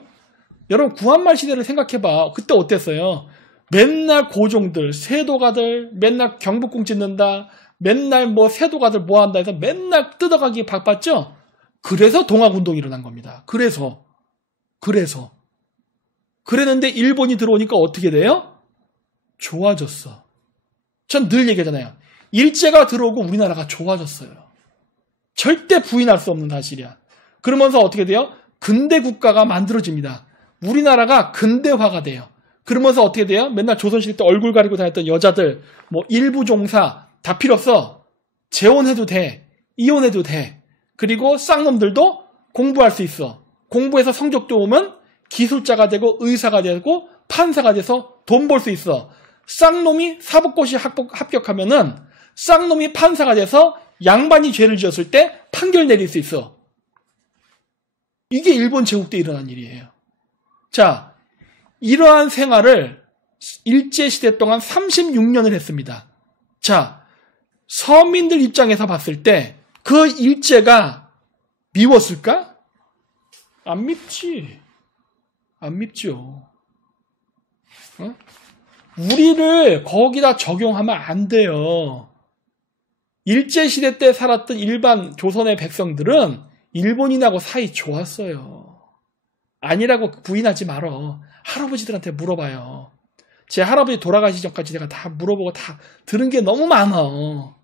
여러분 구한말 시대를 생각해봐. 그때 어땠어요? 맨날 고종들, 세도가들 맨날 경복궁 짓는다. 맨날 뭐 세도가들 뭐 한다 해서 맨날 뜯어가기 바빴죠? 그래서 동학운동이 일어난 겁니다. 그랬는데 일본이 들어오니까 어떻게 돼요? 좋아졌어. 전 늘 얘기하잖아요. 일제가 들어오고 우리나라가 좋아졌어요. 절대 부인할 수 없는 사실이야. 그러면서 어떻게 돼요? 근대 국가가 만들어집니다. 우리나라가 근대화가 돼요. 그러면서 어떻게 돼요? 맨날 조선시대 때 얼굴 가리고 다녔던 여자들, 뭐 일부 종사 다 필요 없어. 재혼해도 돼. 이혼해도 돼. 그리고 쌍놈들도 공부할 수 있어. 공부해서 성적도 오면 기술자가 되고 의사가 되고 판사가 돼서 돈 벌 수 있어. 쌍놈이 사법고시 합격하면은 쌍놈이 판사가 돼서 양반이 죄를 지었을 때 판결 내릴 수 있어. 이게 일본 제국 때 일어난 일이에요. 자, 이러한 생활을 일제시대 동안 36년을 했습니다. 자, 서민들 입장에서 봤을 때 그 일제가 미웠을까? 안 밉지. 안 밉죠. 어? 우리를 거기다 적용하면 안 돼요. 일제시대 때 살았던 일반 조선의 백성들은 일본인하고 사이 좋았어요. 아니라고 부인하지 말어. 할아버지들한테 물어봐요. 제 할아버지 돌아가시기 전까지 제가 다 물어보고 다 들은 게 너무 많아.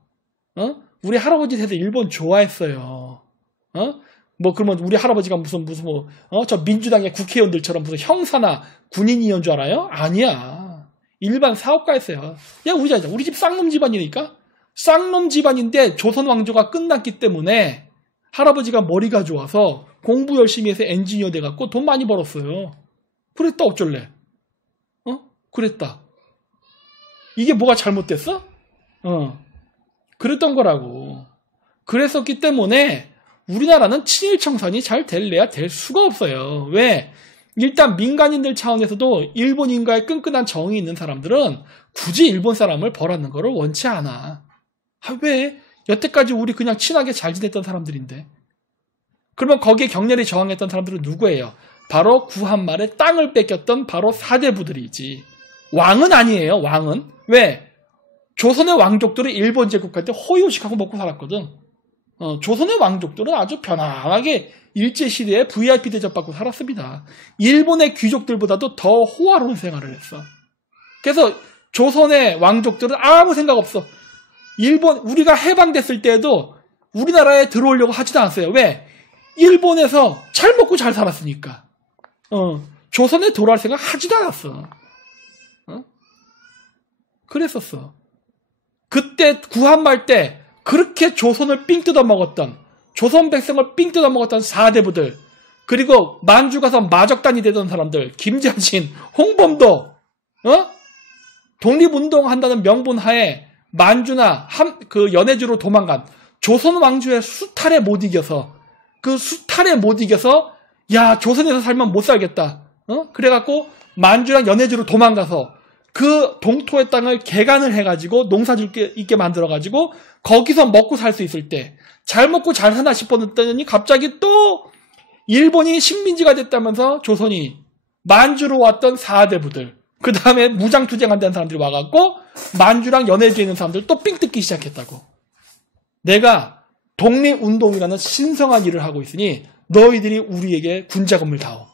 우리 할아버지 세대 일본 좋아했어요. 그러면 우리 할아버지가 저 민주당의 국회의원들처럼 무슨 형사나 군인이었는 줄 알아요? 아니야. 일반 사업가였어요. 야, 우리 집 쌍놈 집안이니까? 쌍놈 집안인데 조선 왕조가 끝났기 때문에 할아버지가 머리가 좋아서 공부 열심히 해서 엔지니어 돼갖고 돈 많이 벌었어요. 그랬다 어쩔래? 그랬다. 이게 뭐가 잘못됐어? 그랬던 거라고. 그랬었기 때문에 우리나라는 친일 청산이 잘 될래야 될 수가 없어요. 왜? 일단 민간인들 차원에서도 일본인과의 끈끈한 정이 있는 사람들은 굳이 일본 사람을 벌하는 거를 원치 않아. 왜? 여태까지 우리 그냥 친하게 잘 지냈던 사람들인데. 그러면 거기에 격렬히 저항했던 사람들은 누구예요? 바로 구한말에 땅을 뺏겼던 바로 사대부들이지. 왕은 아니에요. 왕은. 왜? 조선의 왕족들은 일본 제국할 때 호의호식하고 먹고 살았거든. 조선의 왕족들은 아주 편안하게 일제시대에 VIP 대접받고 살았습니다. 일본의 귀족들보다도 더 호화로운 생활을 했어. 그래서 조선의 왕족들은 아무 생각 없어. 우리가 해방됐을 때에도 우리나라에 들어오려고 하지도 않았어요. 왜? 일본에서 잘 먹고 잘 살았으니까. 조선에 돌아올 생각 하지도 않았어. 그랬었어. 그때 구한말 때 그렇게 조선을 삥 뜯어먹었던, 조선 백성을 삥 뜯어먹었던 사대부들, 그리고 만주 가서 마적단이 되던 사람들, 김자진, 홍범도, 독립운동한다는 명분 하에 만주나 연해주로 도망간 조선 왕조의 수탈에 못 이겨서, 야, 조선에서 살면 못 살겠다. 그래갖고 만주랑 연해주로 도망가서 그 동토의 땅을 개간을 해가지고 농사질 게 있게 만들어가지고 거기서 먹고 살 수 있을 때 잘 먹고 잘 사나 싶었더니 갑자기 또 일본이 식민지가 됐다면서 조선이 만주로 왔던 사대부들, 그 다음에 무장투쟁한다는 사람들이 와갖고 만주랑 연해주에 있는 사람들 또 삥 뜯기 시작했다고. 내가 독립운동이라는 신성한 일을 하고 있으니 너희들이 우리에게 군자금을 다오.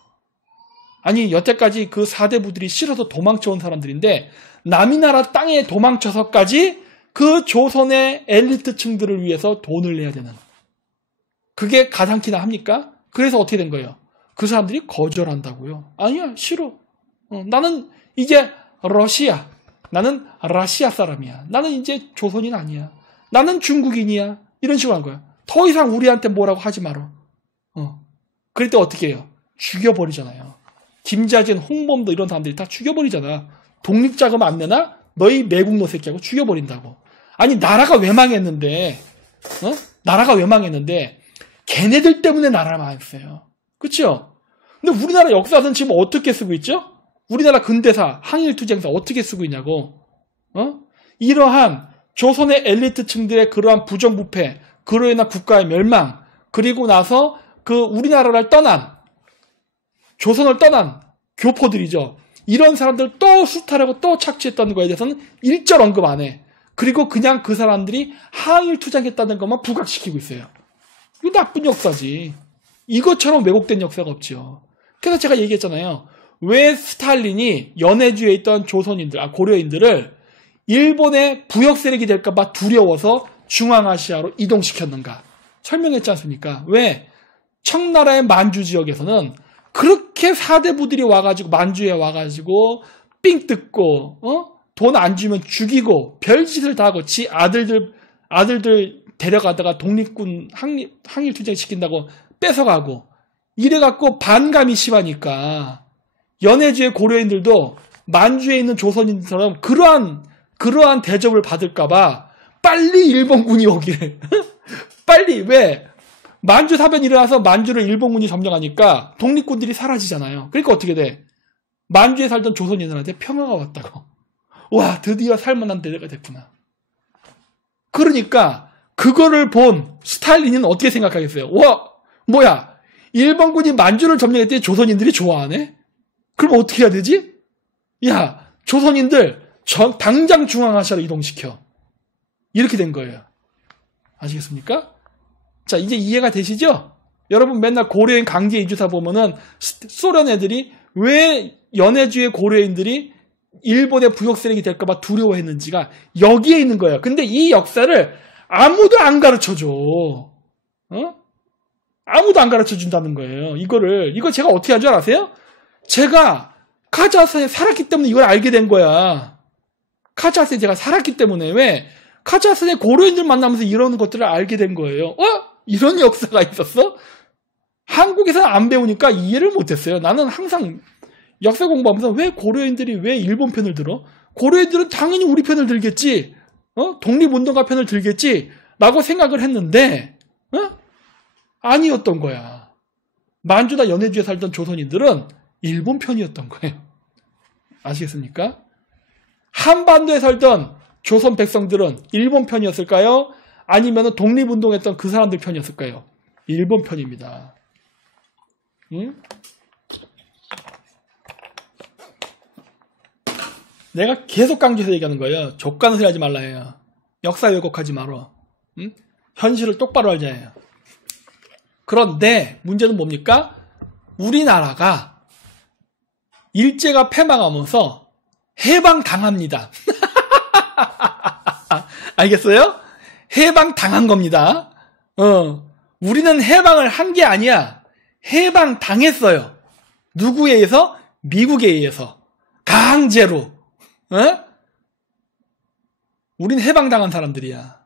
아니, 여태까지 그 사대부들이 싫어서 도망쳐온 사람들인데 남이 나라 땅에 도망쳐서까지 그 조선의 엘리트층들을 위해서 돈을 내야 되는, 그게 가당키나 합니까? 그래서 어떻게 된 거예요? 그 사람들이 거절한다고요. 아니야, 싫어. 나는 이제 나는 러시아 사람이야. 나는 이제 조선인 아니야. 나는 중국인이야. 이런 식으로 한 거야. 더 이상 우리한테 뭐라고 하지 마라. 그럴 때 어떻게 해요? 죽여버리잖아요. 김자진, 홍범도 이런 사람들이 다 죽여버리잖아. 독립자금 안 내나? 너희 매국노 새끼하고 죽여버린다고. 아니, 나라가 왜 망했는데, 나라가 왜 망했는데, 걔네들 때문에 나라가 망했어요. 그쵸? 근데 우리나라 역사는 지금 어떻게 쓰고 있죠? 우리나라 근대사, 항일투쟁사 어떻게 쓰고 있냐고. 이러한 조선의 엘리트층들의 그러한 부정부패, 그로 인한 국가의 멸망, 그리고 나서 우리나라를 떠난, 조선을 떠난 교포들이죠. 이런 사람들 또 수탈하고 또 착취했다는 거에 대해서는 일절 언급 안 해. 그리고 그냥 그 사람들이 항일투쟁했다는 것만 부각시키고 있어요. 이거 나쁜 역사지. 이것처럼 왜곡된 역사가 없죠. 그래서 제가 얘기했잖아요. 왜 스탈린이 연해주에 있던 조선인들, 고려인들을 일본의 부역 세력이 될까봐 두려워서 중앙아시아로 이동시켰는가. 설명했지 않습니까? 왜? 청나라의 만주 지역에서는 그렇게 사대부들이 와가지고 만주에 와가지고 삥 뜯고 돈 안 주면 죽이고 별짓을 다 하고 지 아들들 데려가다가 독립군 항일투쟁 시킨다고 뺏어가고 이래갖고 반감이 심하니까 연해주의 고려인들도 만주에 있는 조선인들처럼 그러한 대접을 받을까봐 빨리 일본군이 오길. 빨리, 왜? 만주 사변이 일어나서 만주를 일본군이 점령하니까 독립군들이 사라지잖아요. 그러니까 어떻게 돼? 만주에 살던 조선인들한테 평화가 왔다고. 와, 드디어 살만한 때가 됐구나. 그러니까 그거를 본 스탈린은 어떻게 생각하겠어요? 와, 뭐야? 일본군이 만주를 점령했더니 조선인들이 좋아하네? 그럼 어떻게 해야 되지? 야, 조선인들 당장 중앙아시아로 이동시켜. 이렇게 된 거예요. 아시겠습니까? 자, 이제 이해가 되시죠? 여러분 맨날 고려인 강제 이주사 보면은 소련 애들이 왜 연해주의 고려인들이 일본의 부역 세력이 될까봐 두려워했는지가 여기에 있는 거예요. 근데 이 역사를 아무도 안 가르쳐줘. 아무도 안 가르쳐 준다는 거예요. 이거 제가 어떻게 한 줄 아세요? 제가 카자흐스탄에 살았기 때문에 이걸 알게 된 거야. 카자흐스탄에 제가 살았기 때문에. 왜? 카자흐스탄의 고려인들 만나면서 이런 것들을 알게 된 거예요. 이런 역사가 있었어? 한국에서는 안 배우니까 이해를 못했어요. 나는 항상 역사 공부하면서 왜 고려인들이 왜 일본 편을 들어? 고려인들은 당연히 우리 편을 들겠지. 독립운동가 편을 들겠지. 라고 생각을 했는데 아니었던 거야. 만주나 연해주에 살던 조선인들은 일본 편이었던 거예요. 아시겠습니까? 한반도에 살던 조선 백성들은 일본 편이었을까요? 아니면 독립운동했던 그 사람들 편이었을까요? 일본 편입니다. 응? 내가 계속 강조해서 얘기하는 거예요. 족간을 하지 말라 해요. 역사 왜곡하지 말어. 응? 현실을 똑바로 알자 해요. 그런데 문제는 뭡니까? 우리나라가 일제가 패망하면서 해방당합니다. 알겠어요? 해방당한 겁니다. 우리는 해방을 한 게 아니야. 해방당했어요. 누구에 의해서? 미국에 의해서. 강제로. 우린 해방당한 사람들이야.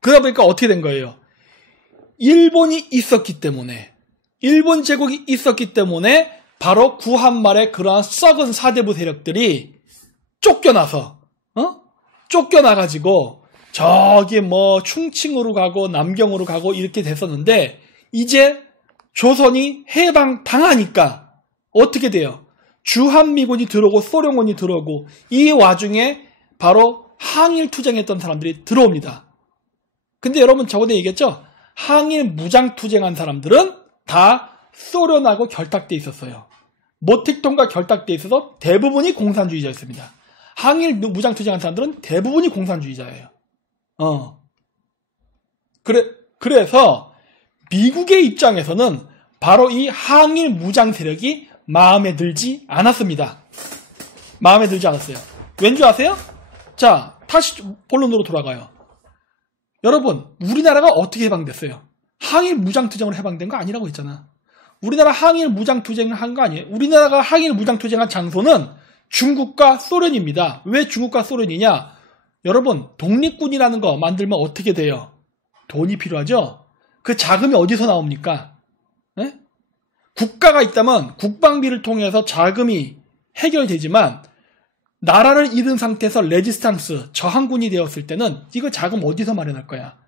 그러다 보니까 어떻게 된 거예요? 일본이 있었기 때문에, 일본 제국이 있었기 때문에 바로 구한말의 그러한 썩은 사대부 세력들이 쫓겨나서, 쫓겨나가지고 저기 뭐 충칭으로 가고 남경으로 가고 이렇게 됐었는데, 이제 조선이 해방당하니까 어떻게 돼요? 주한미군이 들어오고 소련군이 들어오고 이 와중에 바로 항일 투쟁했던 사람들이 들어옵니다. 근데 여러분 저번에 얘기했죠? 항일 무장투쟁한 사람들은 다 소련하고 결탁돼 있었어요. 모택동과 결탁돼 있어서 대부분이 공산주의자였습니다. 항일 무장투쟁한 사람들은 대부분이 공산주의자예요. 그래서 미국의 입장에서는 바로 이 항일 무장 세력이 마음에 들지 않았습니다. 마음에 들지 않았어요. 왠지 아세요? 자, 다시 본론으로 돌아가요. 여러분, 우리나라가 어떻게 해방됐어요? 항일 무장투쟁으로 해방된 거 아니라고 했잖아. 우리나라 항일 무장투쟁을 한 거 아니에요? 우리나라가 항일 무장투쟁한 장소는 중국과 소련입니다. 왜 중국과 소련이냐? 여러분, 독립군이라는 거 만들면 어떻게 돼요? 돈이 필요하죠? 그 자금이 어디서 나옵니까? 에? 국가가 있다면 국방비를 통해서 자금이 해결되지만 나라를 잃은 상태에서 레지스탕스, 저항군이 되었을 때는 이거 자금 어디서 마련할 거야?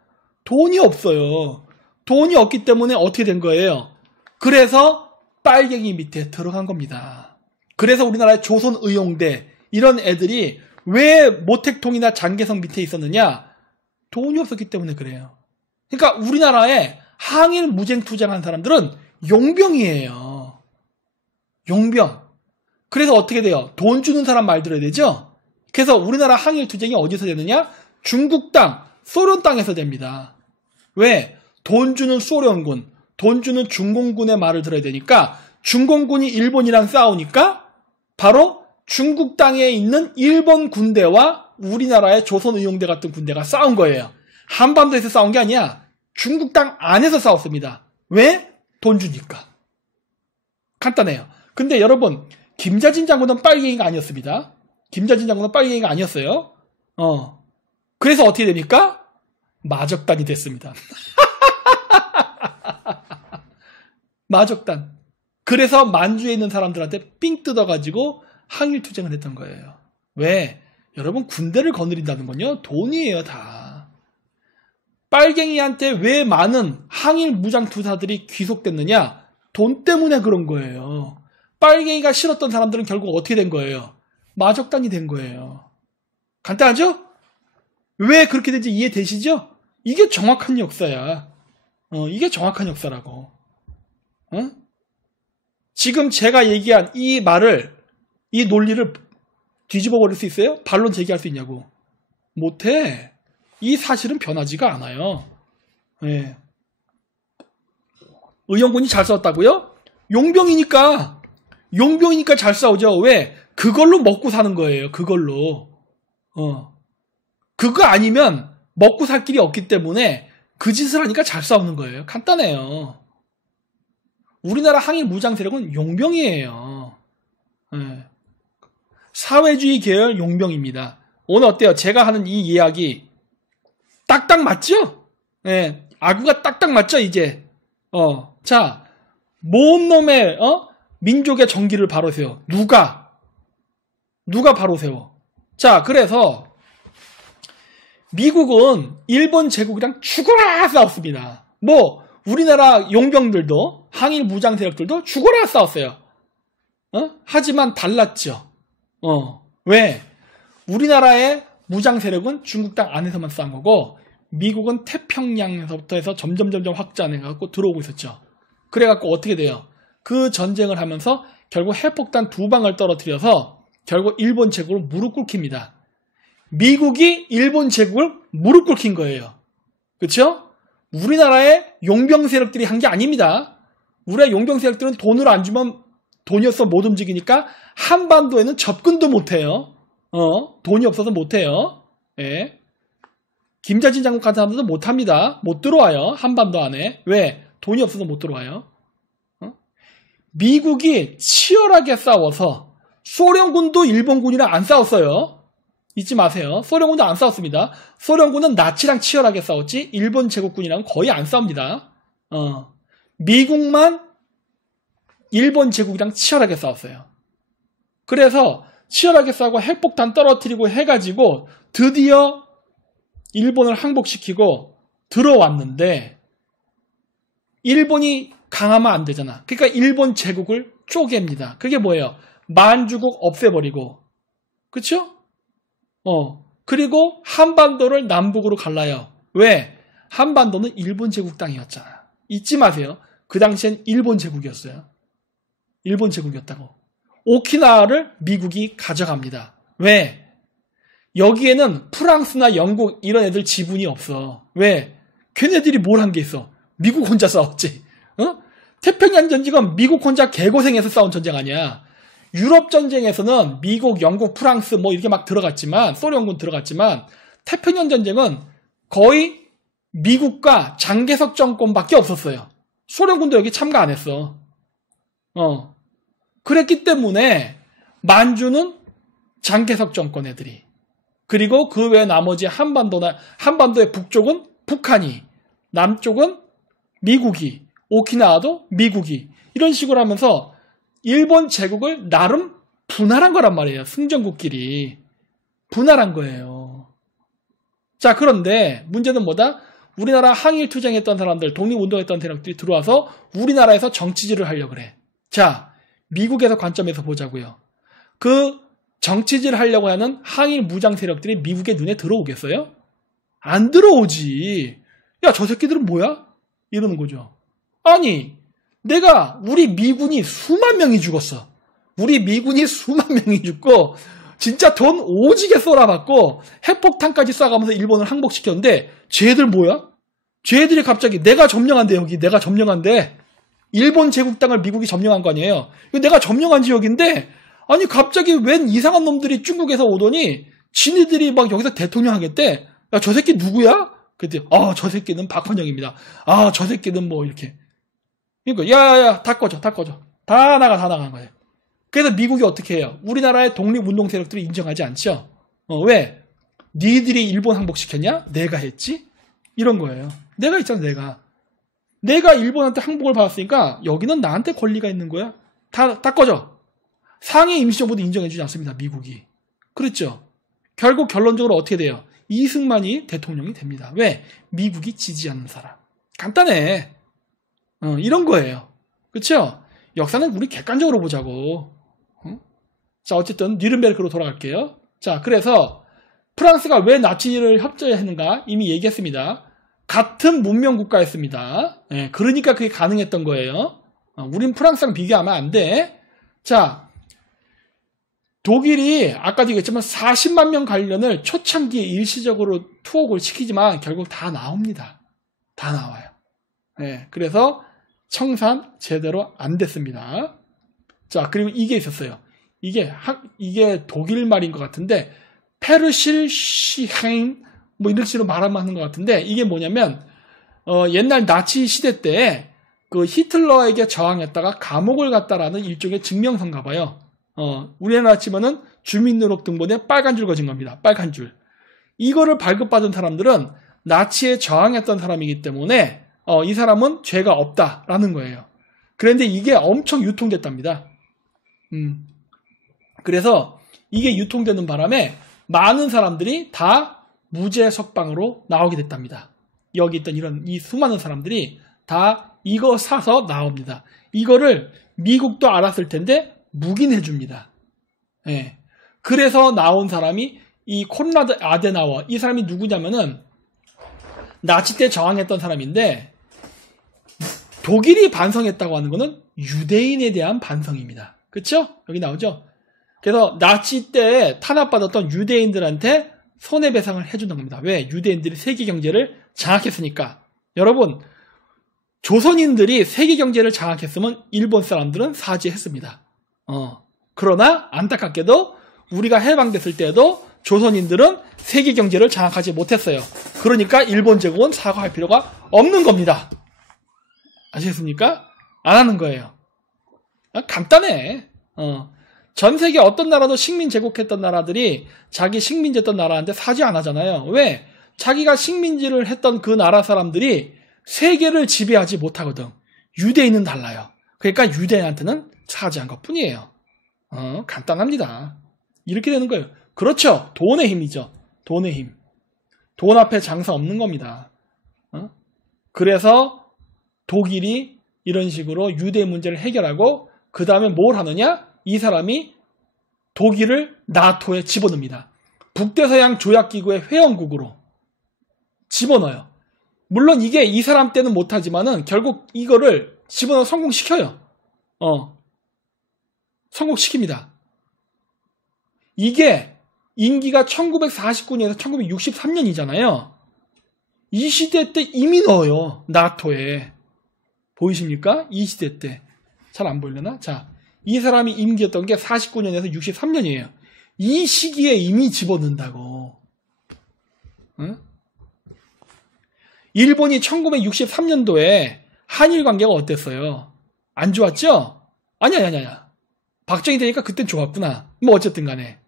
돈이 없어요. 돈이 없기 때문에 어떻게 된 거예요? 그래서 빨갱이 밑에 들어간 겁니다. 그래서 우리나라의 조선의용대 이런 애들이 왜 모택동이나 장개성 밑에 있었느냐? 돈이 없었기 때문에 그래요. 그러니까 우리나라에 항일 무쟁투쟁한 사람들은 용병이에요. 용병. 그래서 어떻게 돼요? 돈 주는 사람 말 들어야 되죠? 그래서 우리나라 항일 투쟁이 어디서 되느냐? 중국 땅, 소련 땅에서 됩니다. 왜? 돈 주는 소련군, 돈 주는 중공군의 말을 들어야 되니까 중공군이 일본이랑 싸우니까 바로 중국 땅에 있는 일본 군대와 우리나라의 조선의용대 같은 군대가 싸운 거예요. 한반도에서 싸운 게 아니야. 중국 땅 안에서 싸웠습니다. 왜? 돈 주니까. 간단해요. 근데 여러분, 김자진 장군은 빨갱이가 아니었습니다. 김자진 장군은 빨갱이가 아니었어요. 그래서 어떻게 됩니까? 마적단이 됐습니다. 마적단. 그래서 만주에 있는 사람들한테 삥 뜯어가지고 항일투쟁을 했던 거예요. 왜? 여러분 군대를 거느린다는 건요 돈이에요 다. 빨갱이한테 왜 많은 항일 무장투사들이 귀속됐느냐? 돈 때문에 그런 거예요. 빨갱이가 싫었던 사람들은 결국 어떻게 된 거예요? 마적단이 된 거예요. 간단하죠? 왜 그렇게 된지 이해되시죠? 이게 정확한 역사야. 이게 정확한 역사라고. 지금 제가 얘기한 이 말을, 이 논리를 뒤집어 버릴 수 있어요? 반론 제기할 수 있냐고. 못해. 이 사실은 변하지가 않아요. 네. 의영군이 잘 싸웠다고요? 용병이니까 잘 싸우죠. 왜? 그걸로 먹고 사는 거예요. 그걸로. 그거 아니면 먹고 살 길이 없기 때문에 그 짓을 하니까 잘 싸우는 거예요. 간단해요. 우리나라 항일 무장 세력은 용병이에요. 네. 사회주의 계열 용병입니다. 오늘 어때요? 제가 하는 이 이야기 딱딱 맞죠? 네. 아구가 딱딱 맞죠? 이제 자, 뭔 놈의 민족의 정기를 바로 세워? 누가 바로 세워? 자, 그래서 미국은 일본 제국이랑 죽어라 싸웠습니다. 뭐 우리나라 용병들도 항일 무장 세력들도 죽어라 싸웠어요. 하지만 달랐죠. 왜? 우리나라의 무장 세력은 중국 땅 안에서만 싸운 거고 미국은 태평양에서부터 해서 점점 확장해갖고 들어오고 있었죠. 그래갖고 어떻게 돼요? 그 전쟁을 하면서 결국 핵폭탄 2방을 떨어뜨려서 결국 일본 제국을 무릎 꿇힙니다. 미국이 일본 제국을 무릎 꿇힌 거예요. 그렇죠? 우리나라의 용병 세력들이 한 게 아닙니다. 우리나라 용병 세력들은 돈을 안 주면 돈이 없어 못 움직이니까 한반도에는 접근도 못해요. 돈이 없어서 못해요. 예. 김자진 장군 같은 사람들도 못합니다. 못 들어와요. 한반도 안에. 왜? 돈이 없어서 못 들어와요. 미국이 치열하게 싸워서 소련군도 일본군이랑 안 싸웠어요. 잊지 마세요. 소련군도 안 싸웠습니다. 소련군은 나치랑 치열하게 싸웠지 일본 제국군이랑 거의 안 싸웁니다. 미국만 일본 제국이랑 치열하게 싸웠어요. 그래서 치열하게 싸우고 핵폭탄 떨어뜨리고 해가지고 드디어 일본을 항복시키고 들어왔는데 일본이 강하면 안 되잖아. 그러니까 일본 제국을 쪼갭니다. 그게 뭐예요? 만주국 없애버리고. 그쵸? 그리고 한반도를 남북으로 갈라요. 왜? 한반도는 일본 제국 땅이었잖아. 잊지 마세요. 그 당시엔 일본 제국이었어요. 일본 제국이었다고. 오키나와를 미국이 가져갑니다. 왜? 여기에는 프랑스나 영국 이런 애들 지분이 없어. 왜? 걔네들이 뭘 한 게 있어? 미국 혼자 싸웠지. 태평양 전쟁은 미국 혼자 개고생해서 싸운 전쟁 아니야. 유럽 전쟁에서는 미국, 영국, 프랑스 뭐 이렇게 막 들어갔지만 소련군 들어갔지만 태평양 전쟁은 거의 미국과 장개석 정권밖에 없었어요. 소련군도 여기 참가 안 했어. 그랬기 때문에 만주는 장개석 정권 애들이 그리고 그 외 나머지 한반도의 북쪽은 북한이 남쪽은 미국이 오키나와도 미국이 이런 식으로 하면서 일본 제국을 나름 분할한 거란 말이에요. 승전국끼리 분할한 거예요. 자, 그런데 문제는 뭐다? 우리나라 항일 투쟁했던 사람들, 독립운동했던 세력들이 들어와서 우리나라에서 정치질을 하려고 그래. 자, 미국에서 관점에서 보자고요. 그 정치질을 하려고 하는 항일 무장 세력들이 미국의 눈에 들어오겠어요? 안 들어오지. 야, 저 새끼들은 뭐야? 이러는 거죠. 아니, 우리 미군이 수만 명이 죽었어. 우리 미군이 수만 명이 죽고 진짜 돈 오지게 쏘라받고 핵폭탄까지 쏴가면서 일본을 항복시켰는데 쟤들 뭐야? 쟤들이 갑자기 내가 점령한대. 여기 내가 점령한대. 일본 제국 땅을 미국이 점령한 거 아니에요. 이거 내가 점령한 지역인데 아니 갑자기 웬 이상한 놈들이 중국에서 오더니 지네들이 막 여기서 대통령 하겠대. 야, 저 새끼 누구야? 그랬더니 저 새끼는 박헌영입니다. 저 새끼는 뭐 이렇게. 그러니까 야야야 다 꺼져. 다 나간 거예요. 그래서 미국이 어떻게 해요? 우리나라의 독립운동 세력들을 인정하지 않죠. 왜? 니들이 일본 항복시켰냐? 내가 했지? 이런 거예요. 내가 있잖아, 내가. 내가 일본한테 항복을 받았으니까 여기는 나한테 권리가 있는 거야. 다 꺼져. 상해 임시정부도 인정해주지 않습니다. 미국이. 그렇죠. 결국 결론적으로 어떻게 돼요? 이승만이 대통령이 됩니다. 왜? 미국이 지지하는 사람. 간단해. 이런 거예요. 그렇죠? 역사는 우리 객관적으로 보자고. 자, 어쨌든 뉘른베르크로 돌아갈게요. 자, 그래서 프랑스가 왜 나치를 협조했는가 이미 얘기했습니다. 같은 문명 국가였습니다. 예, 그러니까 그게 가능했던 거예요. 우린 프랑스랑 비교하면 안 돼. 자, 독일이 아까도 얘기했지만 40만 명 관련을 초창기에 일시적으로 투옥을 시키지만 결국 다 나옵니다. 다 나와요. 예, 그래서 청산 제대로 안 됐습니다. 자, 그리고 이게 있었어요. 이게 독일 말인 것 같은데 페르실시행 뭐 이런 식으로 말하는 것 같은데 이게 뭐냐면 옛날 나치 시대 때 그 히틀러에게 저항했다가 감옥을 갔다라는 일종의 증명서인가 봐요. 우리나라 치면은 주민등록등본에 빨간 줄 거진 겁니다. 빨간 줄. 이거를 발급받은 사람들은 나치에 저항했던 사람이기 때문에 이 사람은 죄가 없다라는 거예요. 그런데 이게 엄청 유통됐답니다. 그래서 이게 유통되는 바람에 많은 사람들이 다 무죄 석방으로 나오게 됐답니다. 여기 있던 이 수많은 사람들이 다 이거 사서 나옵니다. 이거를 미국도 알았을 텐데 묵인해 줍니다. 예. 그래서 나온 사람이 이 콘라드 아데나워, 이 사람이 누구냐면은 나치 때 저항했던 사람인데 독일이 반성했다고 하는 거는 유대인에 대한 반성입니다. 그렇죠? 여기 나오죠? 그래서 나치 때 탄압받았던 유대인들한테 손해배상을 해준다는 겁니다. 왜? 유대인들이 세계 경제를 장악했으니까. 여러분, 조선인들이 세계 경제를 장악했으면 일본 사람들은 사죄했습니다. 그러나 안타깝게도 우리가 해방됐을 때에도 조선인들은 세계 경제를 장악하지 못했어요. 그러니까 일본 제국은 사과할 필요가 없는 겁니다. 아시겠습니까? 안 하는 거예요. 간단해. 전 세계 어떤 나라도 식민 제국했던 나라들이 자기 식민지였던 나라한테 사죄 안 하잖아요. 왜? 자기가 식민지를 했던 그 나라 사람들이 세계를 지배하지 못하거든. 유대인은 달라요. 그러니까 유대인한테는 사죄한 것 뿐이에요. 간단합니다. 이렇게 되는 거예요. 그렇죠. 돈의 힘이죠. 돈의 힘. 돈 앞에 장사 없는 겁니다. 그래서 독일이 이런 식으로 유대 문제를 해결하고 그 다음에 뭘 하느냐? 이 사람이 독일을 나토에 집어넣습니다. 북대서양 조약기구의 회원국으로 집어넣어요. 물론 이게 이 사람 때는 못하지만은 결국 이거를 집어넣어 성공시켜요. 성공시킵니다. 이게 임기가 1949년에서 1963년이잖아요. 이 시대 때 이미 넣어요. 나토에. 보이십니까? 이 시대 때. 잘 안 보이려나? 자, 이 사람이 임기였던 게 49년에서 63년이에요. 이 시기에 이미 집어넣는다고. 응? 일본이 1963년도에 한일 관계가 어땠어요? 안 좋았죠? 아니야. 박정희 되니까 그땐 좋았구나. 뭐 어쨌든 간에.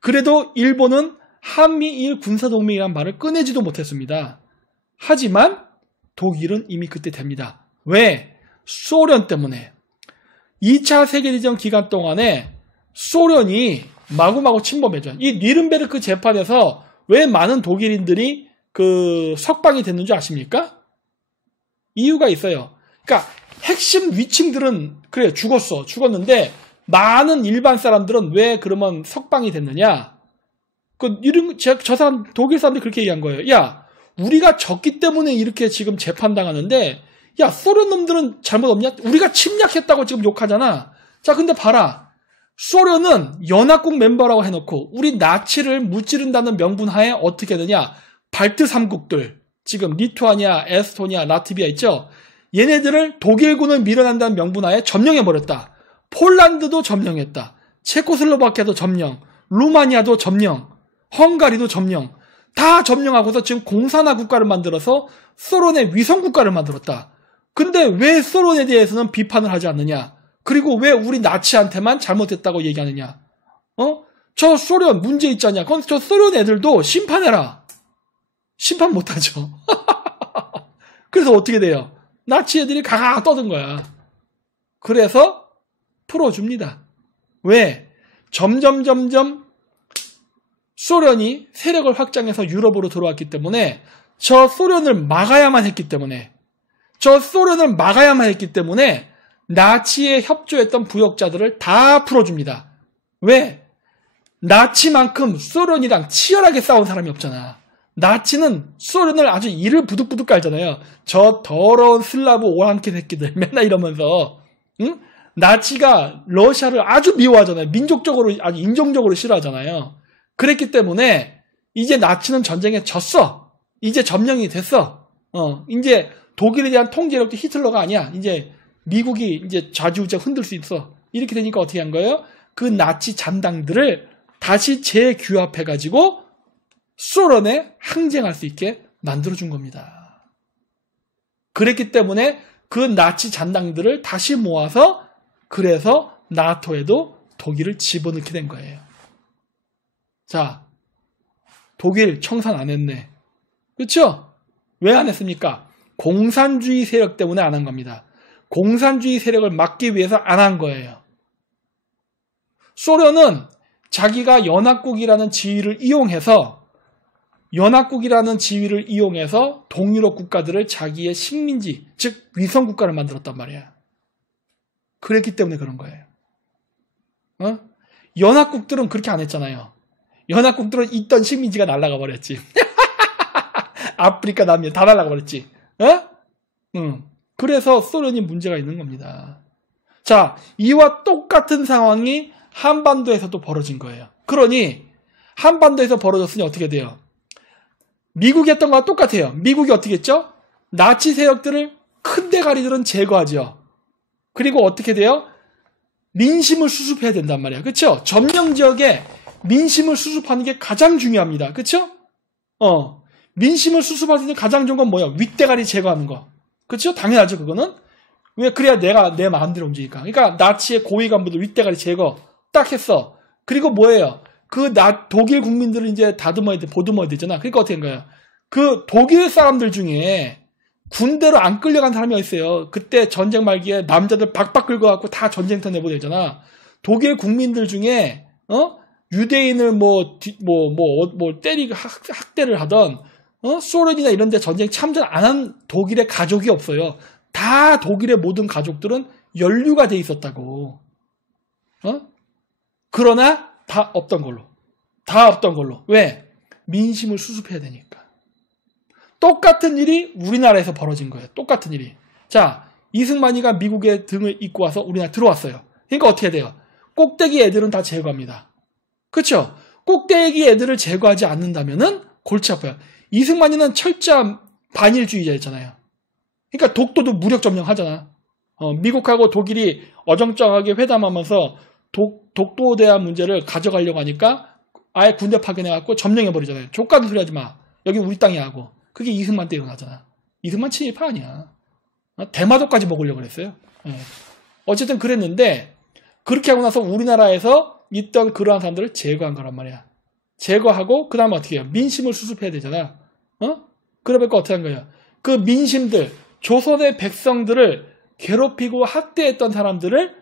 그래도 일본은 한미일 군사동맹이라는 말을 꺼내지도 못했습니다. 하지만 독일은 이미 그때 됩니다. 왜? 소련 때문에. 2차 세계대전 기간 동안에 소련이 마구마구 침범해줘요. 이 뉘른베르크 재판에서 왜 많은 독일인들이 석방이 됐는지 아십니까? 이유가 있어요. 그러니까 핵심 위층들은 그래 죽었는데 많은 일반 사람들은 왜 그러면 석방이 됐느냐? 저 사람 독일 사람들이 그렇게 얘기한 거예요. 야, 우리가 졌기 때문에 이렇게 지금 재판당하는데 야, 소련 놈들은 잘못 없냐? 우리가 침략했다고 지금 욕하잖아. 자, 근데 봐라. 소련은 연합국 멤버라고 해놓고 우리 나치를 무찌른다는 명분 하에 어떻게 되냐? 발트 3국들, 지금 리투아니아, 에스토니아, 라트비아 있죠? 얘네들을 독일군을 밀어낸다는 명분 하에 점령해버렸다. 폴란드도 점령했다. 체코슬로바키아도 점령, 루마니아도 점령, 헝가리도 점령. 다 점령하고서 지금 공산화 국가를 만들어서 소련의 위성 국가를 만들었다. 근데 왜 소련에 대해서는 비판을 하지 않느냐? 그리고 왜 우리 나치한테만 잘못했다고 얘기하느냐? 저 소련 문제 있잖냐? 그럼 저 소련 애들도 심판해라. 심판 못하죠. 그래서 어떻게 돼요? 나치 애들이 가가 떠든 거야. 그래서 풀어줍니다. 왜? 점점 소련이 세력을 확장해서 유럽으로 들어왔기 때문에 저 소련을 막아야만 했기 때문에 나치에 협조했던 부역자들을 다 풀어줍니다. 왜? 나치만큼 소련이랑 치열하게 싸운 사람이 없잖아. 나치는 소련을 아주 이를 부득부득 깔잖아요. 저 더러운 슬라브 오랑캐 새끼들 맨날 이러면서 응? 나치가 러시아를 아주 미워하잖아요. 민족적으로 아주 인종적으로 싫어하잖아요. 그랬기 때문에 이제 나치는 전쟁에 졌어. 이제 점령이 됐어. 이제 독일에 대한 통제력도 히틀러가 아니야. 이제 미국이 이제 좌지우지 흔들 수 있어. 이렇게 되니까 어떻게 한 거예요? 그 나치 잔당들을 다시 재규합해가지고 소련에 항쟁할 수 있게 만들어준 겁니다. 그랬기 때문에 그 나치 잔당들을 다시 모아서 그래서 나토에도 독일을 집어넣게 된 거예요. 자, 독일 청산 안 했네. 그렇죠? 왜 안 했습니까? 공산주의 세력 때문에 안 한 겁니다. 공산주의 세력을 막기 위해서 안 한 거예요. 소련은 자기가 연합국이라는 지위를 이용해서 동유럽 국가들을 자기의 식민지, 즉 위성국가를 만들었단 말이야. 그랬기 때문에 그런 거예요. 연합국들은 그렇게 안 했잖아요. 연합국들은 있던 식민지가 날아가 버렸지. 아프리카, 남미 다 날아가 버렸지. 그래서 소련이 문제가 있는 겁니다. 자, 이와 똑같은 상황이 한반도에서도 벌어진 거예요. 그러니 한반도에서 벌어졌으니 어떻게 돼요? 미국이 했던 거와 똑같아요. 미국이 어떻게 했죠? 나치 세력들을 큰 대가리들은 제거하죠. 그리고 어떻게 돼요? 민심을 수습해야 된단 말이에요. 그렇죠? 점령 지역에 민심을 수습하는 게 가장 중요합니다. 그렇죠? 민심을 수습하는 데 가장 좋은 건 뭐예요? 윗대가리 제거하는 거. 그렇죠? 당연하죠, 그거는. 왜? 그래야 내가 내 마음대로 움직이니까. 그러니까 나치의 고위 간부들 윗대가리 제거 딱 했어. 그리고 뭐예요? 독일 국민들을 이제 보듬어야 되잖아. 그러니까 어떻게 한 거예요? 그 독일 사람들 중에 군대로 안 끌려간 사람이 있어요. 그때 전쟁 말기에 남자들 박박 긁어갖고 다 전쟁터 내보내잖아. 독일 국민들 중에, 유대인을 때리고 학대를 하던, 소련이나 이런 데 전쟁 참전 안 한 독일의 가족이 없어요. 다 독일의 모든 가족들은 연루가 돼 있었다고. 그러나 다 없던 걸로. 왜? 민심을 수습해야 되니까. 똑같은 일이 우리나라에서 벌어진 거예요. 똑같은 일이. 자, 이승만이가 미국의 등을 잇고 와서 우리나라에 들어왔어요. 그러니까 어떻게 돼요? 꼭대기 애들은 다 제거합니다. 그렇죠? 꼭대기 애들을 제거하지 않는다면은 골치 아파요. 이승만이는 철저한 반일주의자였잖아요. 그러니까 독도도 무력 점령하잖아. 미국하고 독일이 어정쩡하게 회담하면서 독도에 대한 문제를 가져가려고 하니까 아예 군대 파견해갖고 점령해버리잖아요. 족가도 소리 하지 마. 여기 우리 땅이야 하고. 그게 이승만 때 일어나잖아. 이승만 친일파 아니야. 대마도까지 먹으려고 그랬어요. 어쨌든 그랬는데 그렇게 하고 나서 우리나라에서 있던 그러한 사람들을 제거한 거란 말이야. 제거하고 그 다음에 어떻게 해요? 민심을 수습해야 되잖아. 그러니까 어떻게 한 거예요? 그 민심들, 조선의 백성들을 괴롭히고 학대했던 사람들을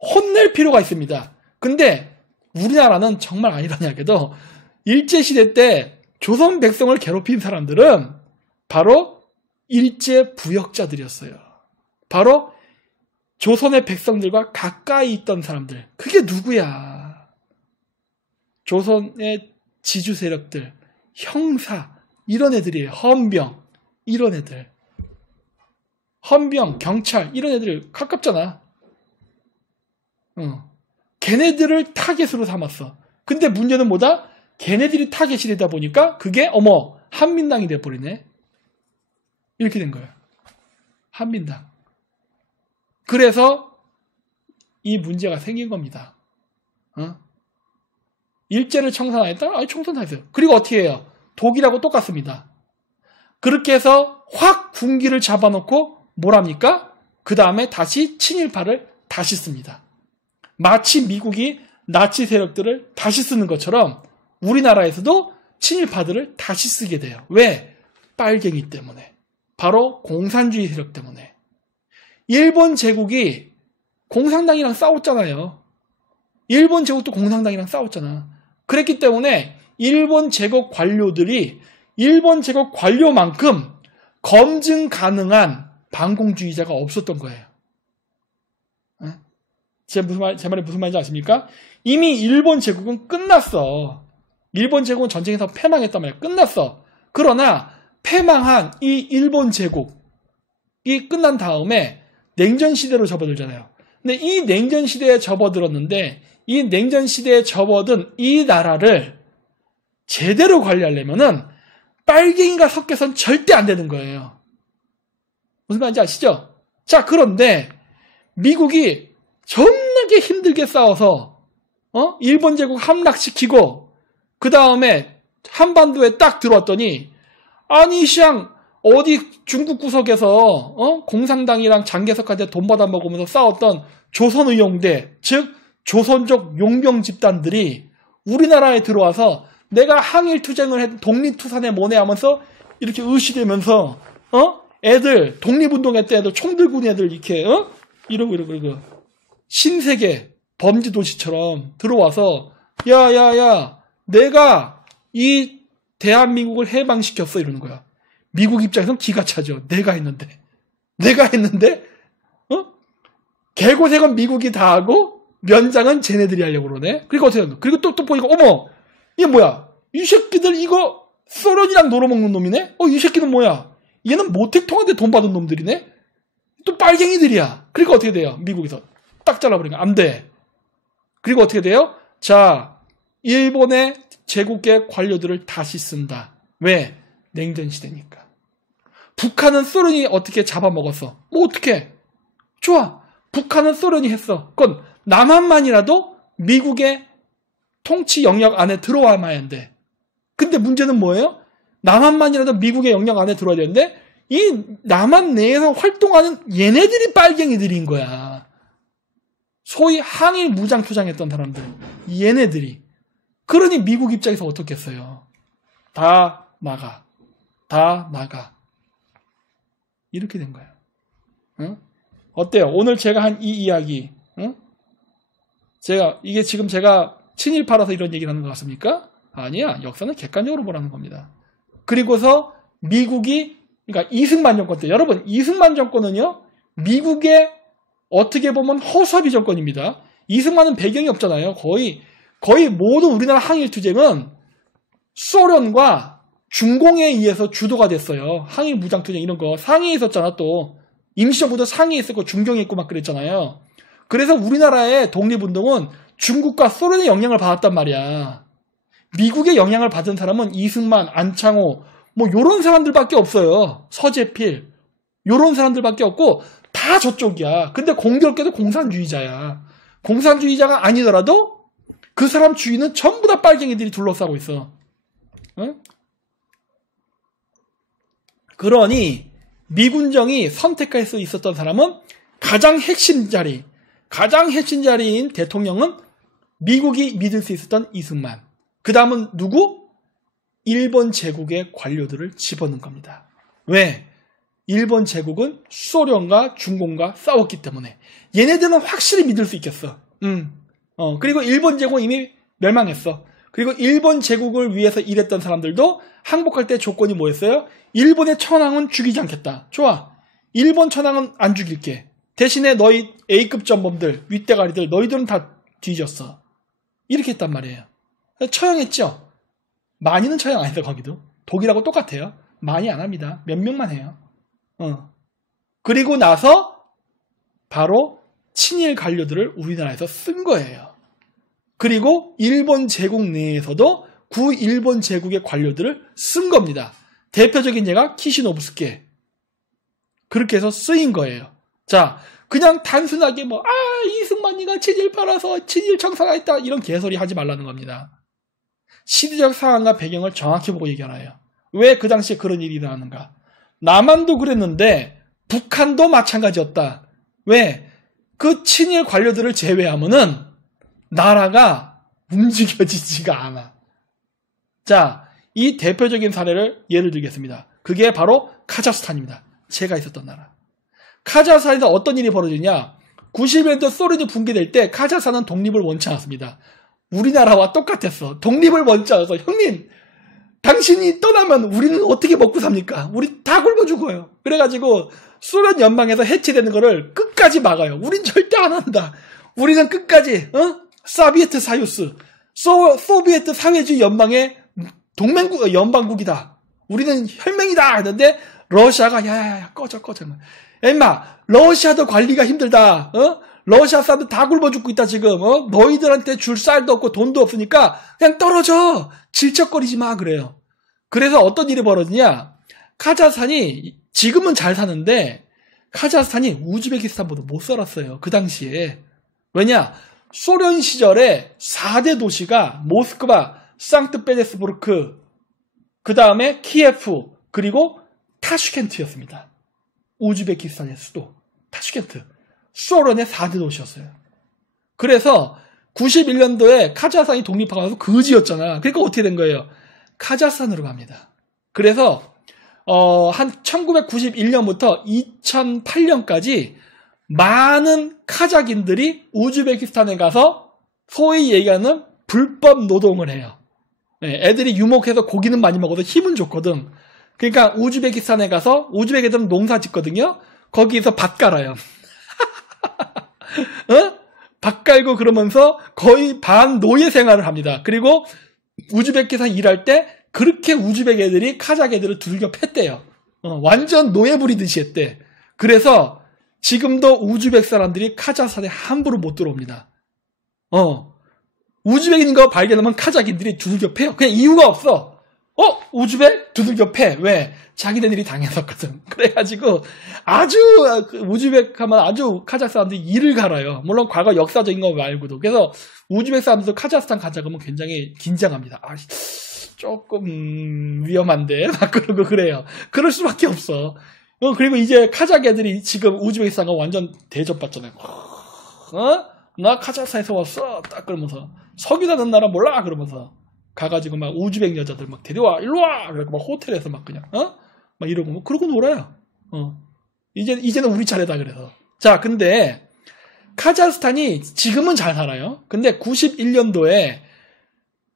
혼낼 필요가 있습니다. 근데 우리나라는 정말 아이러니하게도 일제시대 때 조선 백성을 괴롭힌 사람들은 바로 일제 부역자들이었어요. 바로 조선의 백성들과 가까이 있던 사람들. 그게 누구야? 조선의 지주 세력들, 형사, 이런 애들이에요. 헌병, 이런 애들. 헌병, 경찰, 이런 애들 가깝잖아. 걔네들을 타겟으로 삼았어. 근데 문제는 뭐다? 걔네들이 타겟이 되다 보니까 그게 한민당이 돼버리네. 이렇게 된 거예요. 한민당. 그래서 이 문제가 생긴 겁니다. 일제를 청산하였다? 아니, 청산했어요. 그리고 어떻게 해요? 독일하고 똑같습니다. 그렇게 해서 확 군기를 잡아놓고 뭘 합니까? 그 다음에 다시 친일파를 다시 씁니다. 마치 미국이 나치 세력들을 다시 쓰는 것처럼 우리나라에서도 친일파들을 다시 쓰게 돼요. 왜? 빨갱이 때문에. 바로 공산주의 세력 때문에. 일본 제국이 공산당이랑 싸웠잖아요. 일본 제국도 공산당이랑 싸웠잖아. 그랬기 때문에 일본 제국 관료들이 일본 제국 관료만큼 검증 가능한 반공주의자가 없었던 거예요. 제 말이 무슨 말인지 아십니까? 이미 일본 제국은 끝났어. 일본 제국은 전쟁에서 패망했단 말이야. 끝났어. 그러나 패망한 이 일본 제국이 끝난 다음에 냉전 시대로 접어들잖아요. 근데 이 냉전 시대에 접어들었는데 이 냉전 시대에 접어든 이 나라를 제대로 관리하려면은 빨갱이가 섞여선 절대 안 되는 거예요. 무슨 말인지 아시죠? 자, 그런데 미국이 존나게 힘들게 싸워서 일본 제국 함락시키고 그 다음에 한반도에 딱 들어왔더니 아니 시앙 어디 중국 구석에서 공산당이랑 장개석한테 돈 받아먹으면서 싸웠던 조선의용대 즉 조선족 용병 집단들이 우리나라에 들어와서 내가 항일투쟁을 했 독립투사네 뭐네 하면서 이렇게 의시되면서 애들 독립운동했던 애들 총 들고 있는 애들 이렇게 이러고 신세계 범죄도시처럼 들어와서 야야야 내가 이 대한민국을 해방시켰어 이러는 거야. 미국 입장에서는 기가 차죠. 내가 했는데 개고생은 미국이 다 하고 면장은 쟤네들이 하려고 그러네. 그리고 어떻게 하는 거야? 그리고 또 보니까 어머 이게 뭐야? 이 새끼들 이거 소련이랑 놀아먹는 놈이네? 이 새끼는 뭐야? 얘는 모택통한테 돈 받은 놈들이네? 또 빨갱이들이야. 그러니까 어떻게 돼요? 미국에서 딱 잘라버리니까 안 돼. 그리고 어떻게 돼요? 자, 일본의 제국계 관료들을 다시 쓴다. 왜? 냉전 시대니까. 북한은 소련이 어떻게 잡아먹었어? 뭐 어떻게? 좋아. 북한은 소련이 했어. 그건 남한만이라도 미국의 통치 영역 안에 들어와야만 돼. 근데 문제는 뭐예요? 남한만이라도 미국의 영역 안에 들어와야 되는데 이 남한 내에서 활동하는 얘네들이 빨갱이들인 거야. 소위 항일 무장투장했던 사람들. 얘네들이. 그러니 미국 입장에서 어떻겠어요? 다 나가. 이렇게 된 거예요. 응? 어때요? 오늘 제가 한 이 이야기. 응? 이게 지금 제가 친일파라서 이런 얘기를 하는 것 같습니까? 아니야. 역사는 객관적으로 보라는 겁니다. 그리고서 미국이 그러니까 이승만 정권 때 여러분 이승만 정권은요. 미국의 어떻게 보면 허수아비 정권입니다. 이승만은 배경이 없잖아요. 거의 모든 우리나라 항일투쟁은 소련과 중공에 의해서 주도가 됐어요. 항일 무장투쟁 이런 거 상해에 있었잖아. 또 임시정부도 상해에 있었고 중경에 있고 막 그랬잖아요. 그래서 우리나라의 독립운동은 중국과 소련의 영향을 받았단 말이야. 미국의 영향을 받은 사람은 이승만, 안창호 뭐 요런 사람들밖에 없어요. 서재필 요런 사람들밖에 없고 다 저쪽이야. 근데 공교롭게도 공산주의자야. 공산주의자가 아니더라도 그 사람 주위는 전부 다 빨갱이들이 둘러싸고 있어. 응? 그러니 미군정이 선택할 수 있었던 사람은 가장 핵심 자리인 대통령은 미국이 믿을 수 있었던 이승만. 그 다음은 누구? 일본 제국의 관료들을 집어넣은 겁니다. 왜? 일본 제국은 소련과 중공과 싸웠기 때문에 얘네들은 확실히 믿을 수 있겠어. 그리고 일본 제국은 이미 멸망했어. 그리고 일본 제국을 위해서 일했던 사람들도 항복할 때 조건이 뭐였어요? 일본의 천황은 죽이지 않겠다. 좋아. 일본 천황은 안 죽일게. 대신에 너희 A급 전범들, 윗대가리들 너희들은 다 뒤졌어. 이렇게 했단 말이에요. 처형했죠. 많이는 처형 안 해서 거기도. 독일하고 똑같아요. 많이 안 합니다. 몇 명만 해요. 그리고 나서 바로 친일 관료들을 우리나라에서 쓴 거예요. 그리고 일본 제국 내에서도 구일본 제국의 관료들을 쓴 겁니다. 대표적인 예가 키시노부스케. 그렇게 해서 쓰인 거예요. 자, 그냥 단순하게 이승만이가 친일파라서 친일 청산했다 이런 개소리 하지 말라는 겁니다. 시대적 상황과 배경을 정확히 보고 얘기하나요? 왜 그 당시에 그런 일이 일어나는가? 남한도 그랬는데 북한도 마찬가지였다. 왜? 그 친일 관료들을 제외하면은 나라가 움직여지지가 않아. 자, 이 대표적인 사례를 예를 들겠습니다. 그게 바로 카자흐스탄입니다. 제가 있었던 나라. 카자흐스탄에서 어떤 일이 벌어지냐? 90년대 소련이 붕괴될 때 카자흐스탄은 독립을 원치 않았습니다. 우리나라와 똑같았어. 독립을 원치 않아서 형님 당신이 떠나면 우리는 어떻게 먹고 삽니까? 우리 다 굶어 죽어요. 그래가지고 소련 연방에서 해체되는 거를 끝까지 막아요. 우린 절대 안 한다. 우리는 끝까지 소비에트 사유스 소비에트 사회주의 연방의 동맹국 연방국이다. 우리는 혈맹이다. 했는데 러시아가 야야야 꺼져. 엠마 러시아도 관리가 힘들다. 러시아 사람들 다 굶어 죽고 있다 지금. 너희들한테 줄 쌀도 없고 돈도 없으니까 그냥 떨어져. 질척거리지 마 그래요. 그래서 어떤 일이 벌어지냐? 카자흐스탄이 지금은 잘 사는데 카자흐스탄이 우즈베키스탄보다 못 살았어요. 그 당시에. 왜냐? 소련 시절에 4대 도시가 모스크바, 상트페테르부르크, 그 다음에 키예프, 그리고 타슈켄트였습니다. 우즈베키스탄의 수도 타슈켄트. 소련의 4대 도시였어요. 그래서 91년도에 카자흐스탄이 독립하고 거지였잖아. 그러니까 어떻게 된 거예요? 카자흐스탄으로 갑니다. 그래서 한 1991년부터 2008년까지 많은 카자흐인들이 우즈베키스탄에 가서 소위 얘기하는 불법 노동을 해요. 애들이 유목해서 고기는 많이 먹어도 힘은 좋거든. 그러니까 우즈베키스탄에 가서 우즈베ክ 애들은 농사 짓거든요. 거기에서 밭 갈아요. 밭 갈고 그러면서 거의 반 노예 생활을 합니다. 그리고 우즈베키스탄 일할 때 그렇게 우즈벡 애들이 카자흐 애들을 두들겨 팼대요. 완전 노예 부리듯이 했대. 그래서 지금도 우즈벡 사람들이 카자흐스탄에 함부로 못 들어옵니다. 우즈벡인 거 발견하면 카자흐인들이 두들겨 패요. 그냥 이유가 없어. 우즈벡 두들겨 패. 왜? 자기네들이 당했었거든. 그래가지고 아주 우즈벡 하면 아주 카자흐 사람들이 이를 갈아요. 물론 과거 역사적인 거 말고도. 그래서 우즈벡 사람들도 카자흐스탄 가자 그러면 굉장히 긴장합니다. 조금 위험한데 막 그러고 그래요. 그럴 수밖에 없어. 그리고 이제 카자흐 애들이 지금 우즈베키스탄과 완전 대접받잖아요. 나 카자흐스탄에서 왔어. 딱 그러면서 석유나는 나라 몰라 그러면서 가가지고 막 우즈벡 여자들 막 데려와 일로 와. 그래고 막 호텔에서 막 그냥 막 이러고 뭐 그러고 놀아요. 이제는 우리 차례다 그래서. 자, 근데 카자흐스탄이 지금은 잘 살아요. 근데 91년도에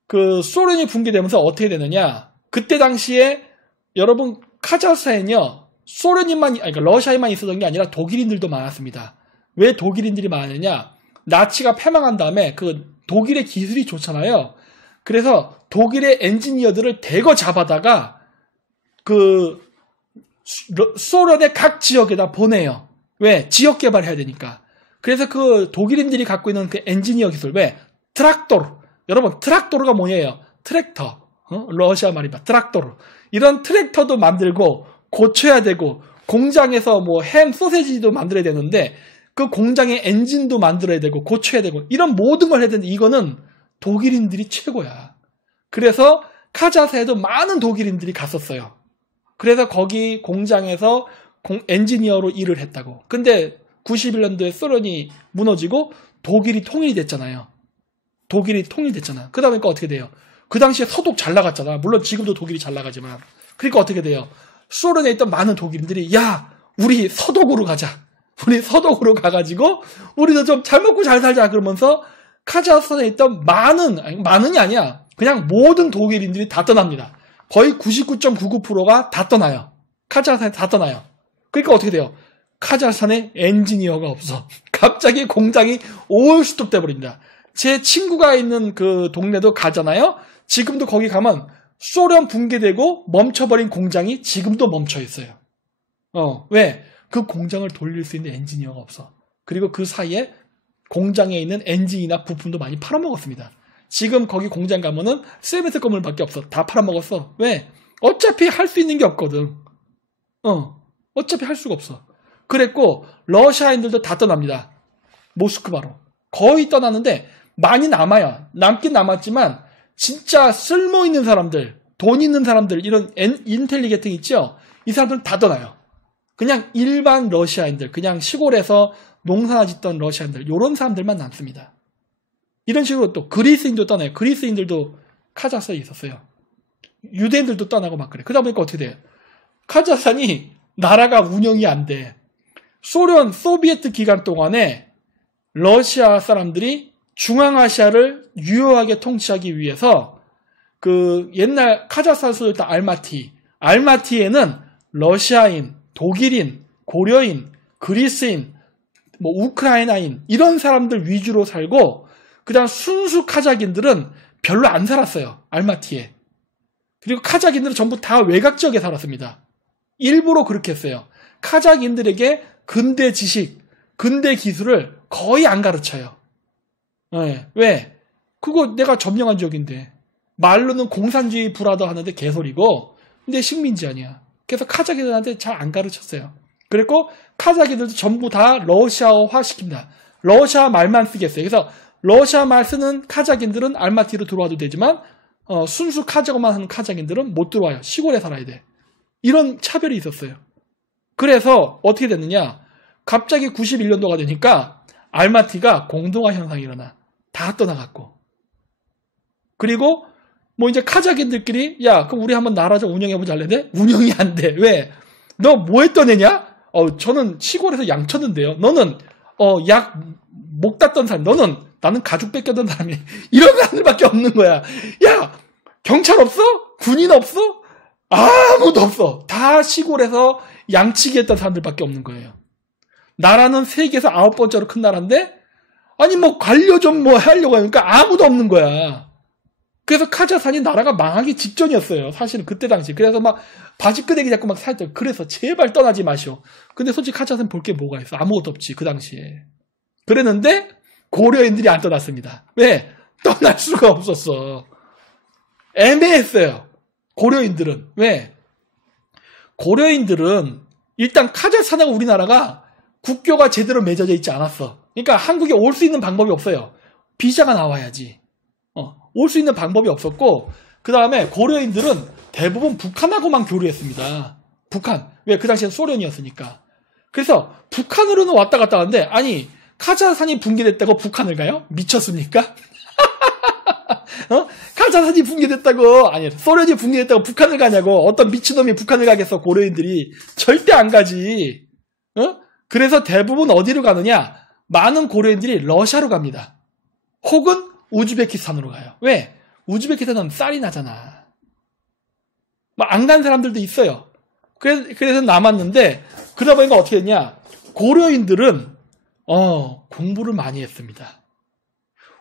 그 소련이 붕괴되면서 어떻게 되느냐? 그때 당시에 여러분 카자흐스탄은요. 그러니까 러시아에만 있었던 게 아니라 독일인들도 많았습니다. 왜 독일인들이 많으냐? 나치가 패망한 다음에 그 독일의 기술이 좋잖아요. 그래서 독일의 엔지니어들을 대거 잡아다가 그 소련의 각 지역에다 보내요. 왜? 지역 개발해야 되니까. 그래서 그 독일인들이 갖고 있는 그 엔지니어 기술, 왜? 트락토르. 여러분, 트락토르가 뭐예요? 트랙터. 러시아 말입니다. 트락토르. 이런 트랙터도 만들고 고쳐야 되고 공장에서 뭐 햄, 소세지도 만들어야 되는데 그 공장의 엔진도 만들어야 되고 고쳐야 되고 이런 모든 걸 해야 되는데 이거는 독일인들이 최고야. 그래서 카자흐스탄에도 많은 독일인들이 갔었어요. 그래서 거기 공장에서 엔지니어로 일을 했다고. 근데 91년도에 소련이 무너지고 독일이 통일이 됐잖아요. 그러다 보니까 어떻게 돼요? 그 당시에 서독 잘 나갔잖아. 물론 지금도 독일이 잘 나가지만. 그러니까 어떻게 돼요? 소련에 있던 많은 독일인들이 야, 우리 서독으로 가자. 우리 서독으로 가가지고 우리도 좀 잘 먹고 잘 살자 그러면서 카자흐스탄에 있던 많은이 아니야. 그냥 모든 독일인들이 다 떠납니다. 거의 99.99%가 다 떠나요. 카자흐스탄에 다 떠나요. 그러니까 어떻게 돼요? 카자흐스탄에 엔지니어가 없어. 갑자기 공장이 올스톱 돼버립니다. 제 친구가 있는 그 동네도 가잖아요. 지금도 거기 가면 소련 붕괴되고 멈춰버린 공장이 지금도 멈춰 있어요. 왜? 그 공장을 돌릴 수 있는 엔지니어가 없어. 그리고 그 사이에 공장에 있는 엔진이나 부품도 많이 팔아먹었습니다. 지금 거기 공장 가면은 세메트 건물밖에 없어. 다 팔아먹었어. 왜? 어차피 할 수 있는 게 없거든. 어차피 할 수가 없어. 그랬고 러시아인들도 다 떠납니다. 모스크바로. 거의 떠났는데 많이 남아요. 남긴 남았지만 진짜 쓸모 있는 사람들, 돈 있는 사람들, 이런 인텔리게팅 있죠? 이 사람들은 다 떠나요. 그냥 일반 러시아인들, 그냥 시골에서 농사나 짓던 러시아인들, 이런 사람들만 남습니다. 이런 식으로 또 그리스인도 떠나요. 그리스인들도 카자흐스탄에 있었어요. 유대인들도 떠나고 막 그래. 그러다 보니까 어떻게 돼요? 카자흐스탄이 나라가 운영이 안 돼. 소비에트 기간 동안에 러시아 사람들이 중앙아시아를 유효하게 통치하기 위해서 그 옛날 카자흐스탄 소유였던 알마티에는 러시아인, 독일인, 고려인, 그리스인, 뭐 우크라이나인 이런 사람들 위주로 살고 그다음 순수 카자흐인들은 별로 안 살았어요. 알마티에. 그리고 카자흐인들은 전부 다 외곽 지역에 살았습니다. 일부러 그렇게 했어요. 카자흐인들에게 근대 지식, 근대 기술을 거의 안 가르쳐요. 네. 왜? 그거 내가 점령한 지역인데. 말로는 공산주의 불하다 하는데 개소리고 근데 식민지 아니야. 그래서 카자흐인들한테 잘 안 가르쳤어요. 그리고 카자흐인들도 전부 다 러시아어화 시킵니다. 러시아 말만 쓰겠어요. 그래서 러시아 말 쓰는 카자흐인들은 알마티로 들어와도 되지만 순수 카자흐만 하는 카자흐인들은 못 들어와요. 시골에 살아야 돼. 이런 차별이 있었어요. 그래서 어떻게 됐느냐. 갑자기 91년도가 되니까 알마티가 공동화 현상이 일어나. 다 떠나갔고. 그리고 뭐 이제 카자흐인들끼리 야 그럼 우리 한번 나라 좀 운영해보자 할래는데 운영이 안 돼. 왜? 너 뭐 했던 애냐? 저는 시골에서 양 쳤는데요. 너는 약 목 땄던 사람. 나는 가죽 뺏겼던 사람이 이런 사람들밖에 없는 거야. 야 경찰 없어? 군인 없어? 아무도 없어. 다 시골에서 양치기 했던 사람들밖에 없는 거예요. 나라는 세계에서 9번째로 큰 나라인데 아니 뭐 관료 좀 뭐 하려고 하니까 아무도 없는 거야. 그래서 카자흐스탄이 나라가 망하기 직전이었어요. 사실은 그때 당시. 그래서 막 바지끄대기 잡고 막 살때 그래서 제발 떠나지 마시오. 근데 솔직히 카자흐스탄 볼 게 뭐가 있어. 아무것도 없지 그 당시에. 그랬는데 고려인들이 안 떠났습니다. 왜? 떠날 수가 없었어. 애매했어요. 고려인들은. 왜? 고려인들은 일단 카자흐스탄하고 우리나라가 국교가 제대로 맺어져 있지 않았어. 그러니까 한국에 올 수 있는 방법이 없어요. 비자가 나와야지. 올 수 있는 방법이 없었고 그 다음에 고려인들은 대부분 북한하고만 교류했습니다. 북한. 왜? 그 당시엔 소련이었으니까. 그래서 북한으로는 왔다 갔다 하는데 아니 카자흐스탄이 붕괴됐다고 북한을 가요? 미쳤습니까? 카자흐스탄이 붕괴됐다고 아니 소련이 붕괴됐다고 북한을 가냐고. 어떤 미친놈이 북한을 가겠어. 고려인들이 절대 안 가지. 그래서 대부분 어디로 가느냐? 많은 고려인들이 러시아로 갑니다. 혹은 우즈베키스탄으로 가요. 왜? 우즈베키스탄은 쌀이 나잖아. 안 간 사람들도 있어요. 그래서 남았는데 그러다 보니까 어떻게 됐냐? 고려인들은 공부를 많이 했습니다.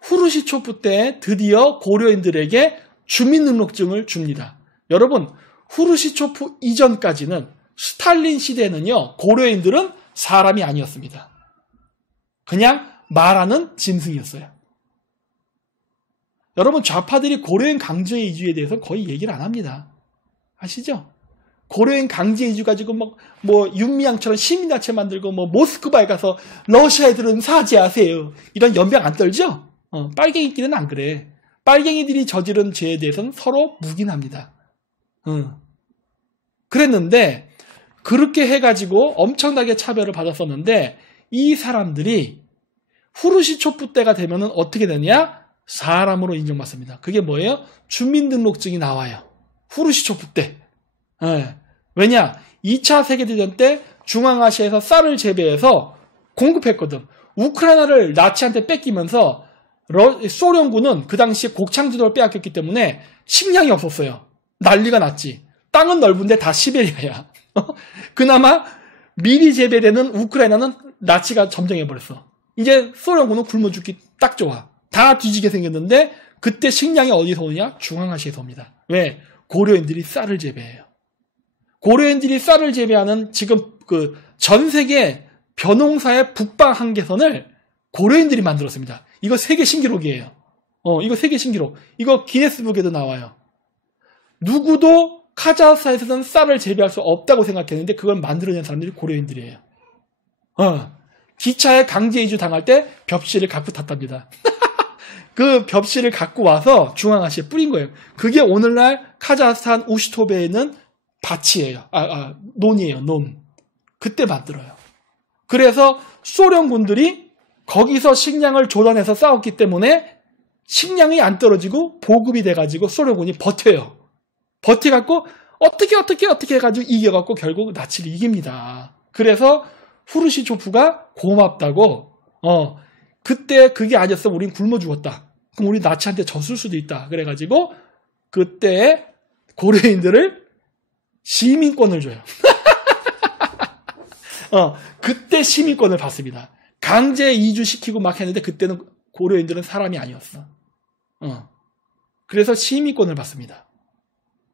후르시초프 때 드디어 고려인들에게 주민등록증을 줍니다. 여러분 후르시초프 이전까지는 스탈린 시대에는요 고려인들은 사람이 아니었습니다. 그냥 말하는 짐승이었어요. 여러분 좌파들이 고려인 강제 이주에 대해서 거의 얘기를 안 합니다. 아시죠? 고려인 강제 이주 가지고 뭐 윤미향처럼 시민단체 만들고 뭐 모스크바에 가서 러시아 애들은 사죄하세요. 이런 연병 안 떨죠? 빨갱이끼리는 안 그래. 빨갱이들이 저지른 죄에 대해서는 서로 묵인합니다. 그랬는데 그렇게 해가지고 엄청나게 차별을 받았었는데 이 사람들이 후르시초프 때가 되면은 어떻게 되냐? 사람으로 인정받습니다. 그게 뭐예요? 주민등록증이 나와요. 후르시초프 때. 왜냐? 2차 세계대전 때 중앙아시아에서 쌀을 재배해서 공급했거든. 우크라이나를 나치한테 뺏기면서 소련군은 그 당시에 곡창지도를 빼앗겼기 때문에 식량이 없었어요. 난리가 났지. 땅은 넓은데 다 시베리아야. 그나마 미리 재배되는 우크라이나는 나치가 점령해버렸어. 이제 소련군은 굶어 죽기 딱 좋아. 다 뒤지게 생겼는데 그때 식량이 어디서 오냐? 중앙아시아에서 옵니다. 왜? 고려인들이 쌀을 재배해요. 고려인들이 쌀을 재배하는 지금 그 전 세계 벼농사의 북방 한계선을 고려인들이 만들었습니다. 이거 세계 신기록이에요. 이거 세계 신기록. 이거 기네스북에도 나와요. 누구도 카자흐스탄에서는 쌀을 재배할 수 없다고 생각했는데 그걸 만들어낸 사람들이 고려인들이에요. 기차에 강제 이주 당할 때 벽실을 갖고 탔답니다. 그 벽실을 갖고 와서 중앙아시아에 뿌린 거예요. 그게 오늘날 카자흐스탄 우시토베에 있는 밭이에요. 논이에요. 논. 그때 만들어요. 그래서 소련군들이 거기서 식량을 조달해서 싸웠기 때문에 식량이 안 떨어지고 보급이 돼가지고 소련군이 버텨요. 버텨갖고 어떻게 해가지고 이겨갖고 결국 나치를 이깁니다. 그래서 후르시초프가 고맙다고, 그때 그게 아니었으면 우린 굶어 죽었다. 그럼 우리 나치한테 졌을 수도 있다. 그래가지고 그때 고려인들을 시민권을 줘요. 그때 시민권을 받습니다. 강제 이주시키고 막 했는데 그때는 고려인들은 사람이 아니었어. 그래서 시민권을 받습니다.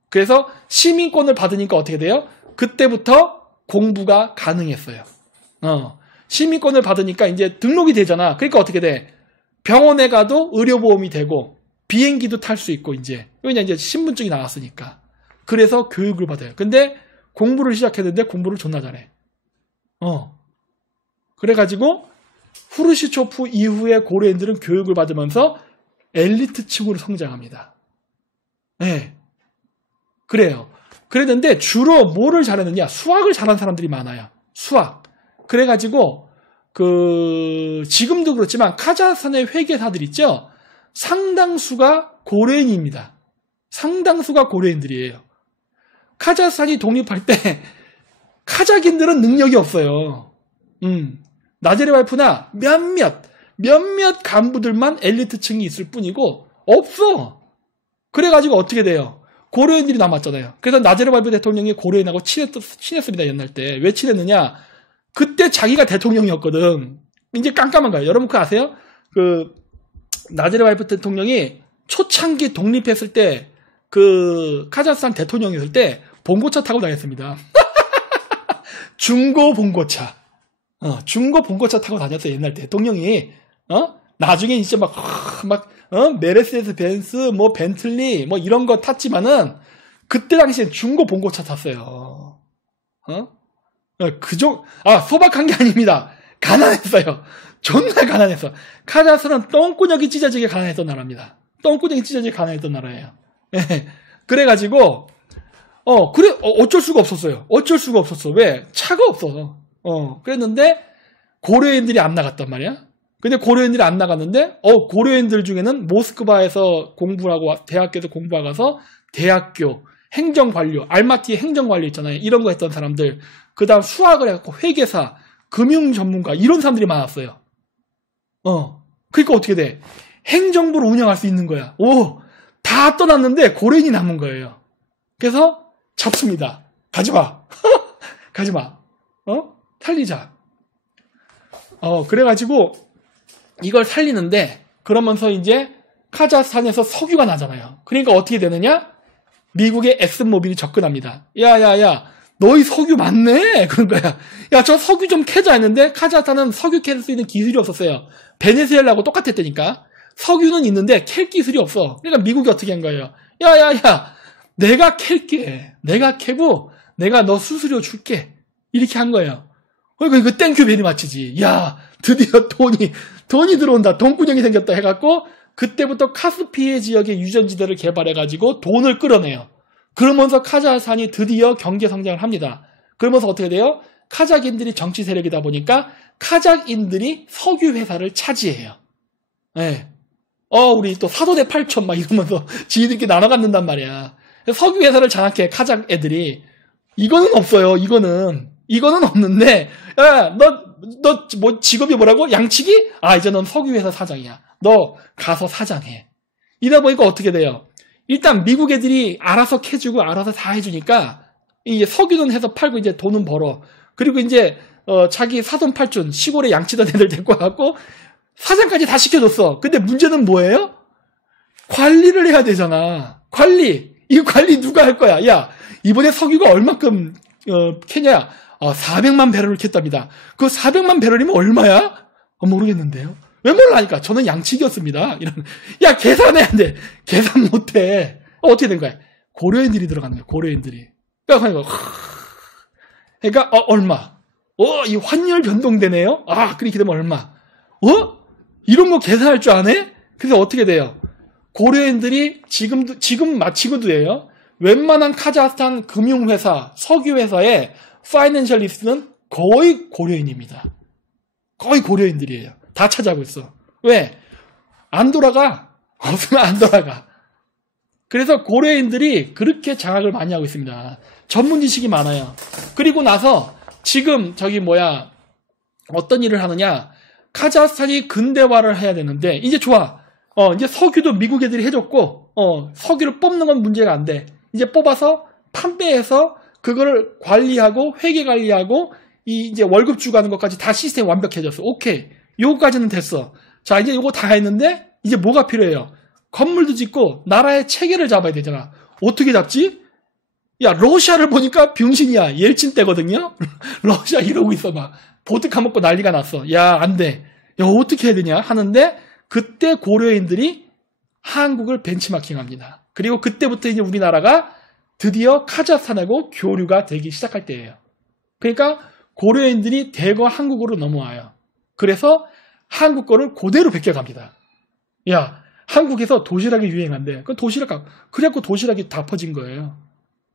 그래서 시민권을 받으니까 어떻게 돼요? 그때부터 공부가 가능했어요. 시민권을 받으니까 이제 등록이 되잖아. 그러니까 어떻게 돼? 병원에 가도 의료보험이 되고 비행기도 탈 수 있고 왜냐 이제 신분증이 나왔으니까. 그래서 교육을 받아요. 근데 공부를 시작했는데 공부를 존나 잘해. 그래가지고 후르시초프 이후에 고려인들은 교육을 받으면서 엘리트층으로 성장합니다. 네. 그래요. 그랬는데 주로 뭐를 잘했느냐? 수학을 잘하는 사람들이 많아요. 수학. 그래가지고 지금도 그렇지만 카자흐스탄의 회계사들 있죠? 상당수가 고려인입니다. 상당수가 고려인들이에요. 카자흐스탄이 독립할 때 카자흐인들은 능력이 없어요. 나제르바예프나 몇몇 간부들만 엘리트층이 있을 뿐이고 없어. 그래가지고 어떻게 돼요? 고려인들이 남았잖아요. 그래서 나제르바예프 대통령이 고려인하고 친했습니다. 옛날 때. 왜 친했느냐? 그때 자기가 대통령이었거든. 이제 깜깜한 거예요. 여러분 그거 아세요? 나제르바예프 대통령이 초창기 독립했을 때 카자흐스탄 대통령이었을 때 봉고차 타고 다녔습니다. 중고 봉고차. 중고 봉고차 타고 다녔어요. 옛날 대통령이. 나중에 진짜 메르세데스 벤츠, 벤틀리, 이런 거 탔지만은, 그때 당시엔 중고 봉고차 탔어요. 소박한 게 아닙니다. 가난했어요. 존나 가난했어. 카자흐스탄은 똥꾸녕이 찢어지게 가난했던 나라입니다. 똥꾸녕이 찢어지게 가난했던 나라예요. 그래가지고, 어쩔 수가 없었어요. 어쩔 수가 없었어. 왜? 차가 없어서. 그랬는데, 고려인들이 안 나갔단 말이야. 근데 고려인들이 안 나갔는데, 고려인들 중에는 모스크바에서 공부하고, 대학교에서 공부하고 가서, 대학교, 행정관료, 알마티의 행정관료 있잖아요. 이런 거 했던 사람들. 그 다음 수학을 해갖고 회계사, 금융전문가, 이런 사람들이 많았어요. 그러니까 어떻게 돼? 행정부를 운영할 수 있는 거야. 다 떠났는데 고려인이 남은 거예요. 그래서 잡습니다. 가지마. 가지마. 살리자. 그래가지고 이걸 살리는데 그러면서 이제 카자흐스탄에서 석유가 나잖아요. 그러니까 어떻게 되느냐? 미국의 엑슨모빌이 접근합니다. 야야야 너희 석유 많네? 그런 거야. 야 저 석유 좀 캐자 했는데 카자흐스탄은 석유 캘 수 있는 기술이 없었어요. 베네수엘라하고 똑같았다니까. 석유는 있는데 캘 기술이 없어. 그러니까 미국이 어떻게 한 거예요? 야야야 내가 캘게. 내가 캐고 내가 너 수수료 줄게. 이렇게 한 거예요. 그러니까 이거 땡큐 베리 마치지. 야 드디어 돈이 들어온다. 돈구녕이 생겼다 해갖고 그때부터 카스피해 지역의 유전지대를 개발해가지고 돈을 끌어내요. 그러면서 카자흐스탄이 드디어 경제 성장을 합니다. 그러면서 어떻게 돼요? 카자흐인들이 정치 세력이다 보니까 카자흐인들이 석유 회사를 차지해요. 네. 우리 또 사도대 8천 막 이러면서 지들끼리 나눠 갖는단 말이야. 석유 회사를 장악해 카자흐 애들이. 이거는 없어요. 이거는 없는데 야, 너 뭐 직업이 뭐라고? 양치기? 이제 넌 석유 회사 사장이야. 너 가서 사장해. 이러다 보니까 어떻게 돼요? 일단 미국 애들이 알아서 캐주고 알아서 다 해주니까 이제 석유는 해서 팔고 이제 돈은 벌어. 그리고 이제 자기 사돈 팔촌 시골에 양치던 애들 데리고 와갖고 사장까지 다 시켜줬어. 근데 문제는 뭐예요? 관리를 해야 되잖아. 이 관리 누가 할 거야? 야 이번에 석유가 얼만큼 캐냐? 400만 배럴을 캤답니다. 그 400만 배럴이면 얼마야? 모르겠는데요. 왜 몰라니까? 저는 양치기였습니다. 야, 계산해야 돼. 계산 못해. 어떻게 된 거야? 고려인들이 들어가는 거야, 고려인들이. 그러니까, 얼마? 이 환율 변동되네요? 그렇게 되면 얼마? 이런 거 계산할 줄 아네? 그래서 어떻게 돼요? 고려인들이 지금도예요. 웬만한 카자흐스탄 금융회사, 석유회사의 파이낸셜리스트는 거의 고려인입니다. 거의 고려인들이에요. 다 차지하고 있어. 왜? 안 돌아가. 없으면 안 돌아가. 그래서 고려인들이 그렇게 장악을 많이 하고 있습니다. 전문 지식이 많아요. 그리고 나서 지금 어떤 일을 하느냐? 카자흐스탄이 근대화를 해야 되는데 이제 좋아. 이제 석유도 미국 애들이 해줬고 석유를 뽑는 건 문제가 안 돼. 이제 뽑아서 판매해서 그거를 관리하고 회계 관리하고 이제 월급 주고 하는 것까지 다 시스템 완벽해졌어. 오케이. 요거까지는 됐어. 자, 이제 요거 다 했는데 이제 뭐가 필요해요? 건물도 짓고 나라의 체계를 잡아야 되잖아. 어떻게 잡지? 야, 러시아를 보니까 병신이야. 옐친 때거든요. 러시아 이러고 있어 막. 보드카 먹고 난리가 났어. 야, 안 돼. 야, 어떻게 해야 되냐 하는데 그때 고려인들이 한국을 벤치마킹합니다. 그리고 그때부터 이제 우리나라가 드디어 카자흐스탄하고 교류가 되기 시작할 때예요. 그러니까 고려인들이 대거 한국으로 넘어와요. 그래서 한국 거를 그대로 베껴갑니다. 야, 한국에서 도시락이 유행한대. 그 도시락, 그래갖고 도시락이 다 퍼진 거예요.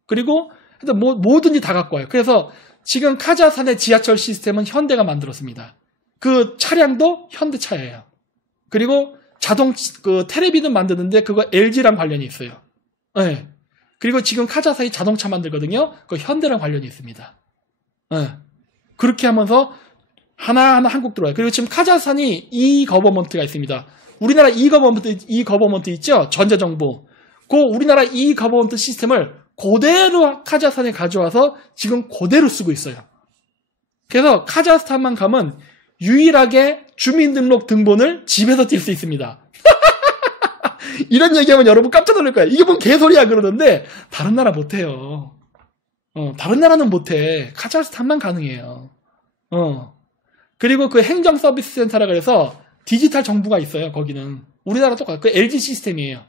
그리고 뭐든지 다 갖고 와요. 그래서 지금 카자흐스탄의 지하철 시스템은 현대가 만들었습니다. 그 차량도 현대차예요. 그리고 텔레비전 만드는데 그거 LG랑 관련이 있어요. 네. 그리고 지금 카자흐스탄이 자동차 만들거든요. 그 현대랑 관련이 있습니다. 네. 그렇게 하면서 하나하나 한국 들어와요. 그리고 지금 카자흐스탄이 E-거버먼트가 있습니다. 우리나라 E-거버먼트 있죠? 전자정부. 그 우리나라 E-거버먼트 시스템을 그대로 카자흐스탄에 가져와서 지금 그대로 쓰고 있어요. 그래서 카자흐스탄만 가면 유일하게 주민등록 등본을 집에서 띨 수 있습니다. 이런 얘기하면 여러분 깜짝 놀랄 거예요. 이게 뭔 개소리야 그러는데 다른 나라 못해요. 다른 나라는 못해. 카자흐스탄만 가능해요. 그리고 그 행정 서비스 센터라 그래서 디지털 정부가 있어요. 거기는 우리나라 똑같아요. 그 LG 시스템이에요.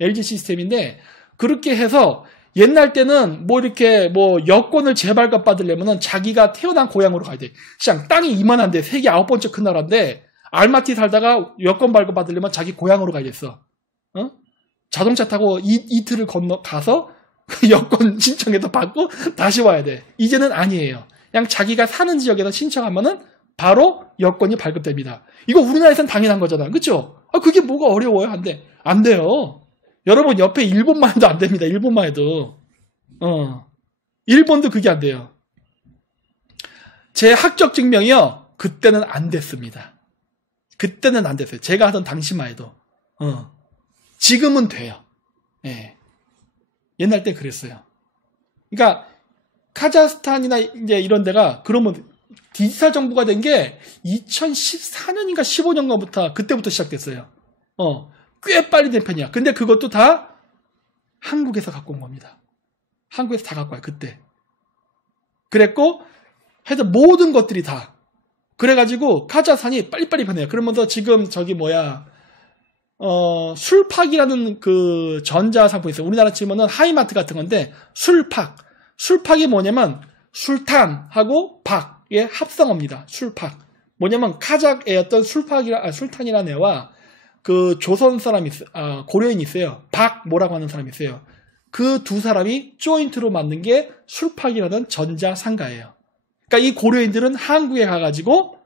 LG 시스템인데 그렇게 해서 옛날 때는 이렇게 여권을 재발급 받으려면은 자기가 태어난 고향으로 가야 돼. 그냥 땅이 이만한데 세계 9번째 큰 나라인데 알마티 살다가 여권 발급 받으려면 자기 고향으로 가야 됐어. 자동차 타고 이틀을 가서 여권 신청해서 받고 다시 와야 돼. 이제는 아니에요. 그냥 자기가 사는 지역에서 신청하면은 바로 여권이 발급됩니다. 이거 우리나라에선 당연한 거잖아. 그쵸? 그게 뭐가 어려워요? 안 돼요. 여러분 옆에 일본만 해도 안 됩니다. 일본만 해도. 일본도 그게 안 돼요. 제 학적 증명이요. 그때는 안 됐습니다. 그때는 안 됐어요. 제가 하던 당시만 해도. 지금은 돼요. 예. 옛날 때 그랬어요. 그러니까 카자흐스탄이나 이제 이런 데가 그러면 디지털 정부가 된 게 2014년인가 15년부터 그때부터 시작됐어요. 꽤 빨리 된 편이야. 근데 그것도 다 한국에서 갖고 온 겁니다. 한국에서 다 갖고 와요. 그때. 그랬고 해서 모든 것들이 다. 그래가지고 카자흐스탄이 빨리빨리 변해요. 그러면서 지금 술팍이라는 그 전자상품이 있어요. 우리나라 치면은 하이마트 같은 건데 술팍. 술팍이 뭐냐면 술탄하고 박의 합성어입니다. 술팍. 뭐냐면 카자흐의 어떤 술탄이라는 애와 그 조선 사람이 고려인이 있어요. 박 뭐라고 하는 사람이 있어요. 그 두 사람이 조인트로 만든 게 술팍이라는 전자상가예요. 그러니까 이 고려인들은 한국에 가가지고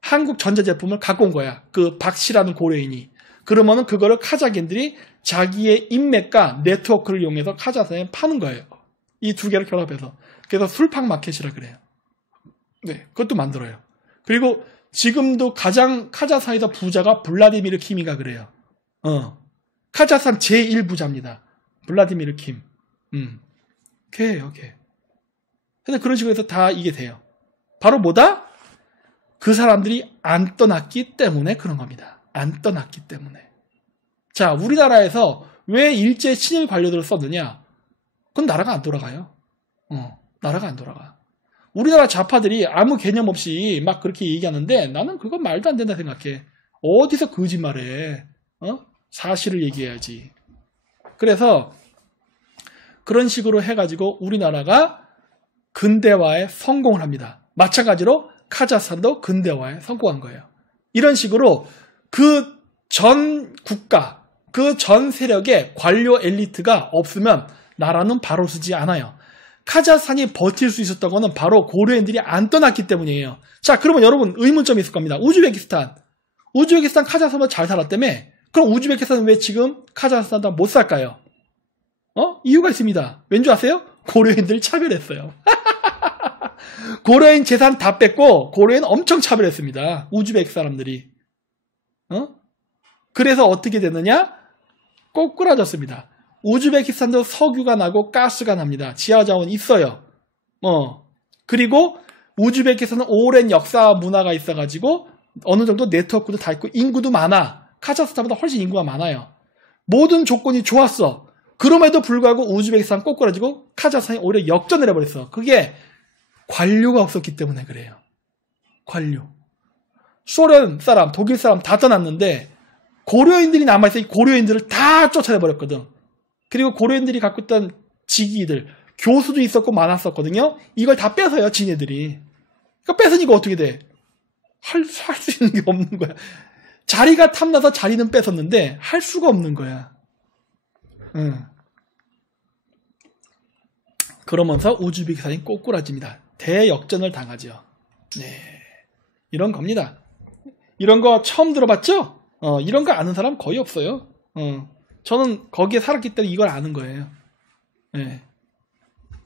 한국 전자제품을 갖고 온 거야. 그 박씨라는 고려인이. 그러면은 그거를 카자흐인들이 자기의 인맥과 네트워크를 이용해서 카자흐스탄에 파는 거예요. 이 두 개를 결합해서. 그래서 술팍 마켓이라 그래요. 네, 그것도 만들어요. 그리고 지금도 가장 카자흐스탄에서 부자가 블라디미르 킴이가 그래요. 카자흐스탄 제1부자입니다. 블라디미르 킴. 걔예요, 걔. 근데 그런 식으로 해서 다 이게 돼요. 바로 뭐다? 그 사람들이 안 떠났기 때문에 그런 겁니다. 안 떠났기 때문에. 자, 우리나라에서 왜 일제 친일 관료들을 썼느냐? 그건 나라가 안 돌아가요. 나라가 안 돌아가. 우리나라 좌파들이 아무 개념 없이 막 그렇게 얘기하는데 나는 그건 말도 안 된다 생각해. 어디서 거짓말해? 사실을 얘기해야지. 그래서 그런 식으로 해가지고 우리나라가 근대화에 성공을 합니다. 마찬가지로 카자흐스탄도 근대화에 성공한 거예요. 이런 식으로 그 전 국가, 그 전 세력의 관료 엘리트가 없으면 나라는 바로 서지 않아요. 카자흐스탄이 버틸 수 있었던 거는 바로 고려인들이 안 떠났기 때문이에요. 자, 그러면 여러분 의문점이 있을 겁니다. 우즈베키스탄 카자흐스탄보다 잘 살았다며? 그럼 우즈베키스탄은 왜 지금 카자흐스탄보다 못 살까요? 이유가 있습니다. 왠 줄 아세요? 고려인들이 차별했어요. 고려인 재산 다 뺐고 고려인 엄청 차별했습니다. 우즈베크 사람들이. 그래서 어떻게 됐느냐? 꼬꾸라졌습니다. 우즈베키스탄도 석유가 나고 가스가 납니다. 지하자원 있어요. 그리고 우즈베키스탄은 오랜 역사와 문화가 있어가지고 어느 정도 네트워크도 다 있고 인구도 많아. 카자흐스탄보다 훨씬 인구가 많아요. 모든 조건이 좋았어. 그럼에도 불구하고 우즈베키스탄 꼬꾸라지고 카자흐스탄이 오히려 역전을 해버렸어. 그게 관료가 없었기 때문에 그래요. 관료. 소련 사람, 독일 사람 다 떠났는데 고려인들이 남아있어. 이 고려인들을 다 쫓아내버렸거든. 그리고 고려인들이 갖고 있던 직위들, 교수도 있었고 많았었거든요. 이걸 다 뺏어요, 지네들이. 그러니까 뺏으니까 어떻게 돼? 할 수 있는 게 없는 거야. 자리가 탐나서 자리는 뺏었는데 할 수가 없는 거야. 그러면서 우즈베키스탄이 꼬꾸라집니다. 대역전을 당하죠. 네, 이런 겁니다. 이런 거 처음 들어봤죠? 이런 거 아는 사람 거의 없어요. 저는 거기에 살았기 때문에 이걸 아는 거예요. 네.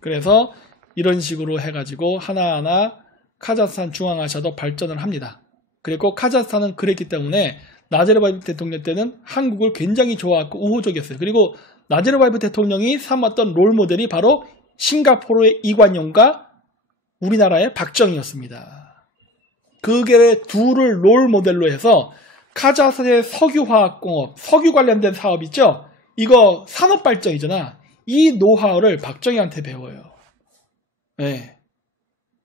그래서 이런 식으로 해가지고 하나하나 카자흐스탄 중앙아시아도 발전을 합니다. 그리고 카자흐스탄은 그랬기 때문에 나제르바예프 대통령 때는 한국을 굉장히 좋아하고 우호적이었어요. 그리고 나제르바예프 대통령이 삼았던 롤모델이 바로 싱가포르의 이관용과 우리나라의 박정희였습니다. 그게 둘을 롤모델로 해서 카자흐스탄의 석유화학공업, 석유 관련된 사업 있죠? 이거 산업발전이잖아. 이 노하우를 박정희한테 배워요. 네.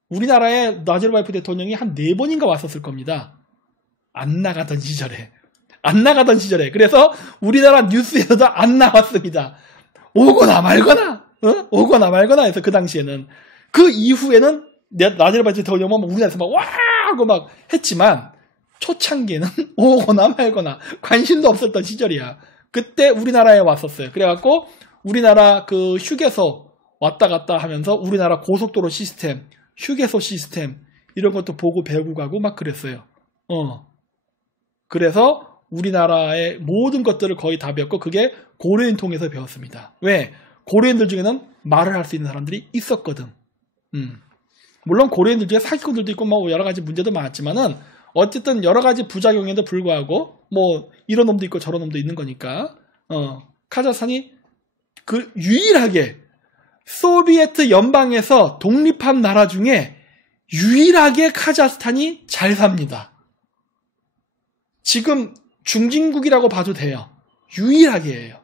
우리나라에 나제르바예프 대통령이 한 4번인가 왔었을 겁니다. 안 나가던 시절에. 그래서 우리나라 뉴스에서도 안 나왔습니다. 오거나 말거나, 오거나 말거나 해서 그 당시에는. 그 이후에는 나제르바예프 대통령은 우리나라에서 막 와! 하고 막 했지만 초창기에는 오거나 말거나 관심도 없었던 시절이야. 그때 우리나라에 왔었어요. 그래갖고 우리나라 그 휴게소 왔다 갔다 하면서 우리나라 고속도로 시스템, 휴게소 시스템 이런 것도 보고 배우고 가고 막 그랬어요. 그래서 우리나라의 모든 것들을 거의 다 배웠고 그게 고려인 통해서 배웠습니다. 왜? 고려인들 중에는 말을 할 수 있는 사람들이 있었거든. 물론 고려인들 중에 사기꾼들도 있고 뭐 여러 가지 문제도 많았지만은 어쨌든 여러 가지 부작용에도 불구하고 뭐 이런 놈도 있고 저런 놈도 있는 거니까 카자흐스탄이 그 유일하게 소비에트 연방에서 독립한 나라 중에 유일하게 카자흐스탄이 잘 삽니다. 지금 중진국이라고 봐도 돼요. 유일하게예요.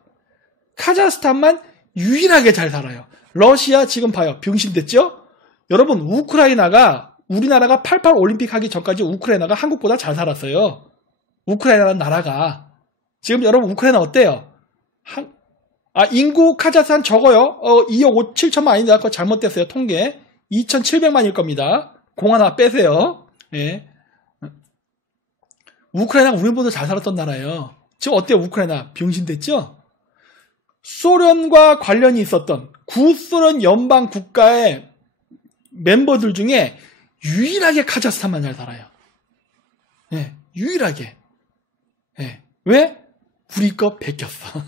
카자흐스탄만 유일하게 잘 살아요. 러시아 지금 봐요. 병신됐죠? 여러분 우크라이나가 우리나라가 88 올림픽 하기 전까지 우크라이나가 한국보다 잘 살았어요. 우크라이나라는 나라가. 지금 여러분 우크라이나 어때요? 인구 카자흐스탄 적어요. 2억 7천만 아닌데 그거 잘못됐어요. 통계. 2,700만일 겁니다. 공 하나 빼세요. 예. 우크라이나가 우리보다 잘 살았던 나라예요. 지금 어때요? 우크라이나 병신됐죠? 소련과 관련이 있었던 구소련 연방 국가의 멤버들 중에 유일하게 카자흐스탄만 잘 살아요. 예, 유일하게. 예. 왜? 우리 거 베꼈어.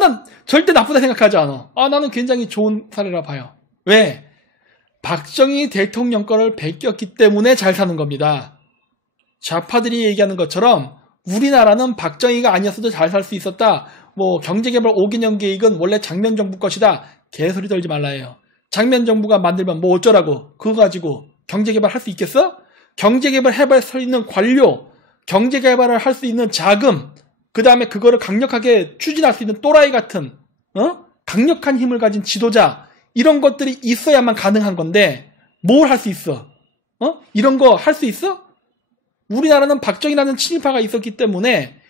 난 절대 나쁘다 생각하지 않아. 나는 굉장히 좋은 사례라 봐요. 왜? 박정희 대통령 거를 베꼈기 때문에 잘 사는 겁니다. 좌파들이 얘기하는 것처럼 우리나라는 박정희가 아니었어도 잘 살 수 있었다. 뭐 경제개발 5개년 계획은 원래 장면 정부 것이다. 개소리 떨지 말라 해요. 장면 정부가 만들면 뭐 어쩌라고. 그거 가지고 경제개발 할 수 있겠어? 경제개발 해볼 수 있는 관료, 경제개발을 할 수 있는 자금, 그 다음에 그거를 강력하게 추진할 수 있는 또라이 같은 강력한 힘을 가진 지도자 이런 것들이 있어야만 가능한 건데 뭘 할 수 있어? 이런 거 할 수 있어? 우리나라는 박정희라는 친일파가 있었기 때문에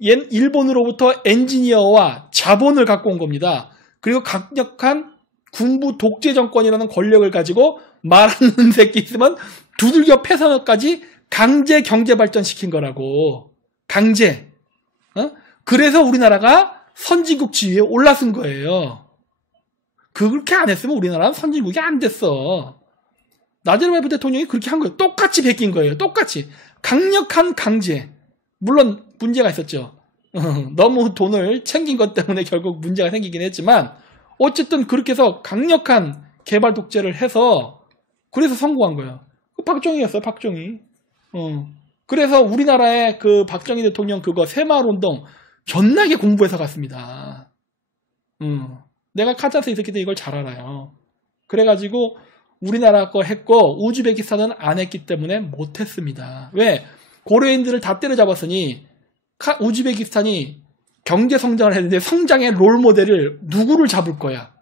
일본으로부터 엔지니어와 자본을 갖고 온 겁니다. 그리고 강력한 군부 독재 정권이라는 권력을 가지고 말하는 새끼 있으면 두들겨 패서까지 강제 경제 발전시킨 거라고. 강제. 그래서 우리나라가 선진국 지위에 올라선 거예요. 그렇게 안 했으면 우리나라는 선진국이 안 됐어. 나제르바예프 대통령이 그렇게 한 거예요. 똑같이 베낀 거예요. 똑같이. 강력한 강제. 물론 문제가 있었죠. 너무 돈을 챙긴 것 때문에 결국 문제가 생기긴 했지만 어쨌든 그렇게 해서 강력한 개발 독재를 해서 그래서 성공한 거예요. 박정희였어요, 박정희. 그래서 우리나라의 그 박정희 대통령 그거 새마을운동 존나게 공부해서 갔습니다. 내가 카자흐스탄에 있었기 때문에 이걸 잘 알아요. 그래가지고 우리나라 거 했고 우즈베키스탄은 안 했기 때문에 못했습니다. 왜? 고려인들을 다 때려잡았으니 우즈베키스탄이 경제 성장을 했는데 성장의 롤 모델을 누구를 잡을 거야?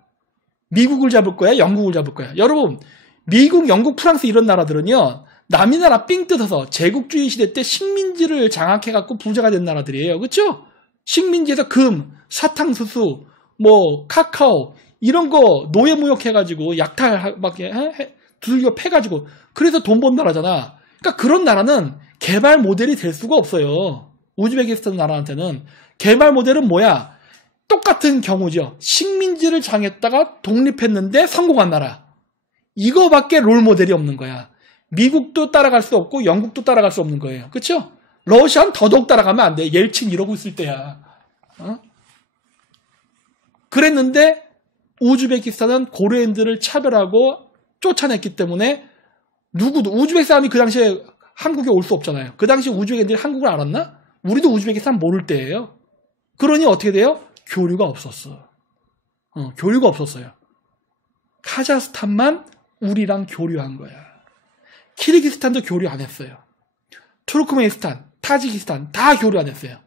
미국을 잡을 거야? 영국을 잡을 거야? 여러분, 미국, 영국, 프랑스 이런 나라들은요, 남이 나라 삥 뜯어서 제국주의 시대 때 식민지를 장악해갖고 부자가 된 나라들이에요. 그렇죠? 식민지에서 금, 사탕수수, 뭐 카카오 이런 거 노예무역해가지고 약탈 막 두들겨 패가지고 그래서 돈 번 나라잖아. 그러니까 그런 나라는 개발 모델이 될 수가 없어요. 우즈베키스탄 나라한테는 개발 모델은 뭐야? 똑같은 경우죠. 식민지를 장했다가 독립했는데 성공한 나라. 이거밖에 롤 모델이 없는 거야. 미국도 따라갈 수 없고 영국도 따라갈 수 없는 거예요. 그렇죠? 러시아는 더더욱 따라가면 안 돼. 옐친 이러고 있을 때야. 그랬는데 우즈베키스탄은 고려인들을 차별하고 쫓아냈기 때문에 누구도 우즈베키 사람이 그 당시에 한국에 올 수 없잖아요. 그 당시 우즈베키인들이 한국을 알았나? 우리도 우즈베키스탄 모를 때예요. 그러니 어떻게 돼요? 교류가 없었어. 교류가 없었어요. 카자흐스탄만 우리랑 교류한 거야. 키르기스탄도 교류 안 했어요. 투르크메니스탄, 타지키스탄 다 교류 안 했어요.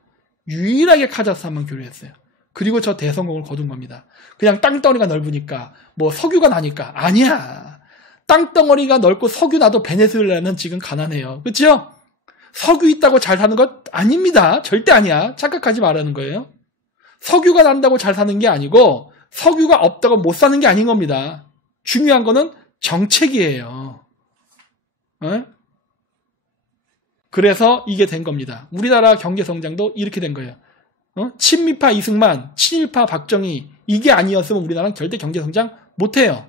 유일하게 카자흐스탄만 교류했어요. 그리고 저 대성공을 거둔 겁니다. 그냥 땅덩어리가 넓으니까 뭐 석유가 나니까 아니야. 땅덩어리가 넓고 석유 나도 베네수엘라는 지금 가난해요. 그렇죠? 석유 있다고 잘 사는 것 아닙니다. 절대 아니야. 착각하지 말라는 거예요. 석유가 난다고 잘 사는 게 아니고 석유가 없다고 못 사는 게 아닌 겁니다. 중요한 거는 정책이에요. 그래서 이게 된 겁니다. 우리나라 경제 성장도 이렇게 된 거예요. 친미파 이승만, 친일파 박정희 이게 아니었으면 우리나라는 절대 경제 성장 못해요.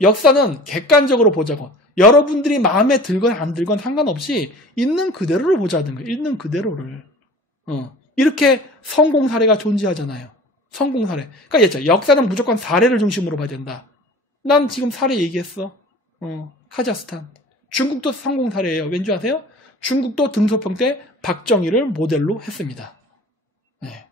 역사는 객관적으로 보자고. 여러분들이 마음에 들건 안 들건 상관없이 있는 그대로를 보자는 거예요. 있는 그대로를. 이렇게 성공 사례가 존재하잖아요. 성공 사례. 그러니까 역사는 무조건 사례를 중심으로 봐야 된다. 난 지금 사례 얘기했어. 카자흐스탄. 중국도 성공 사례예요. 왠지 아세요? 중국도 등소평 때 박정희를 모델로 했습니다. 네.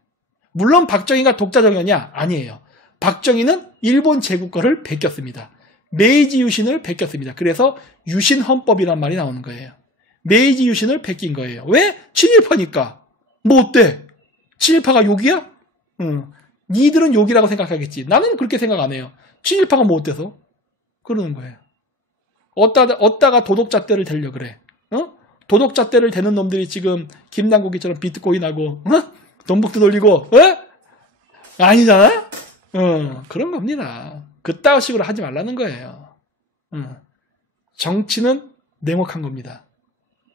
물론 박정희가 독자적이었냐? 아니에요. 박정희는 일본 제국과를 베꼈습니다. 메이지 유신을 베꼈습니다. 그래서 유신 헌법이란 말이 나오는 거예요. 메이지 유신을 베낀 거예요. 왜? 친일파니까. 뭐 어때? 친일파가 욕이야? 니들은 욕이라고 생각하겠지. 나는 그렇게 생각 안 해요. 친일파가 뭐 어때서? 그러는 거예요. 어디다가 도덕잣대를 대려 그래. 도덕잣대를 대는 놈들이 지금 김남국이처럼 비트코인하고 돈복도 돌리고 아니잖아? 그런 겁니다. 그따위 식으로 하지 말라는 거예요. 정치는 냉혹한 겁니다.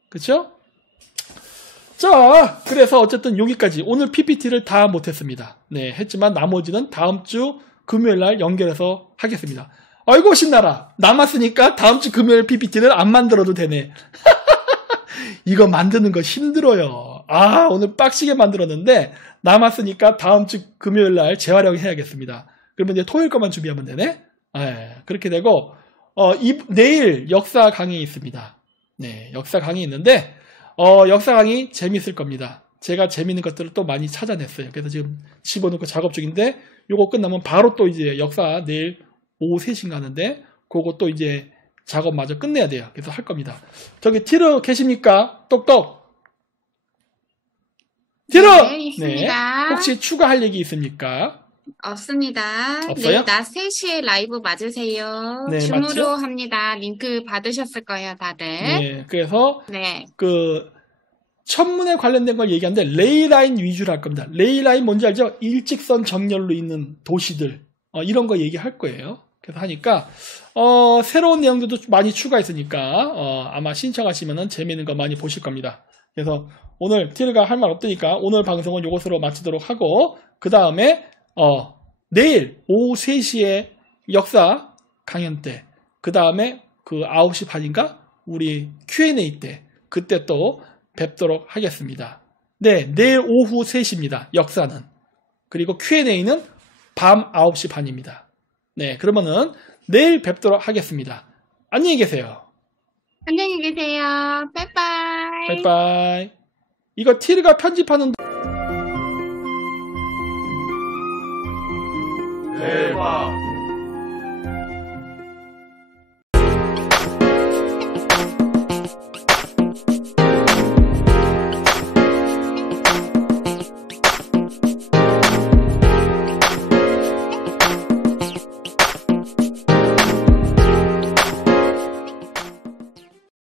그렇죠? 자, 그래서 어쨌든 여기까지 오늘 PPT를 다 못했습니다. 네, 했지만 나머지는 다음 주 금요일 날 연결해서 하겠습니다. 아이고 신나라. 남았으니까 다음 주 금요일 PPT를 안 만들어도 되네. 이거 만드는 거 힘들어요. 오늘 빡시게 만들었는데 남았으니까 다음 주 금요일 날 재활용해야겠습니다. 그러면 이제 토요일 것만 준비하면 되네. 그렇게 되고 내일 역사 강의 있습니다. 네, 역사 강의 있는데 역사 강의 재밌을 겁니다. 제가 재밌는 것들을 또 많이 찾아냈어요. 그래서 지금 집어넣고 작업 중인데 요거 끝나면 바로 또 이제 역사 내일 오후 3시인가 하는데 그거 또 이제 작업마저 끝내야 돼요. 그래서 할 겁니다. 저기 티르 계십니까? 똑똑. 티르! 네, 있습니다. 네. 혹시 추가할 얘기 있습니까? 없습니다. 없어요? 네, 낮 3시에 라이브 맞으세요. 네, 줌으로 맞죠? 합니다. 링크 받으셨을 거예요, 다들. 네. 그래서 네. 그 천문에 관련된 걸 얘기하는데 레이라인 위주로 할 겁니다. 레이라인 뭔지 알죠? 일직선 점열로 있는 도시들 이런 거 얘기할 거예요. 그래서 하니까 새로운 내용들도 많이 추가했으니까 아마 신청하시면 재미있는 거 많이 보실 겁니다. 그래서 오늘 티르가 할 말 없으니까 오늘 방송은 이것으로 마치도록 하고 그 다음에 내일 오후 3시에 역사 강연 때 그 다음에 그 9시 반인가 우리 Q&A 때 그때 또 뵙도록 하겠습니다. 네, 내일 오후 3시입니다. 역사는. 그리고 Q&A는 밤 9시 반입니다. 네, 그러면은 내일 뵙도록 하겠습니다. 안녕히 계세요. 안녕히 계세요. 빠이빠이. 빠이빠이. 이거 티르가 편집하는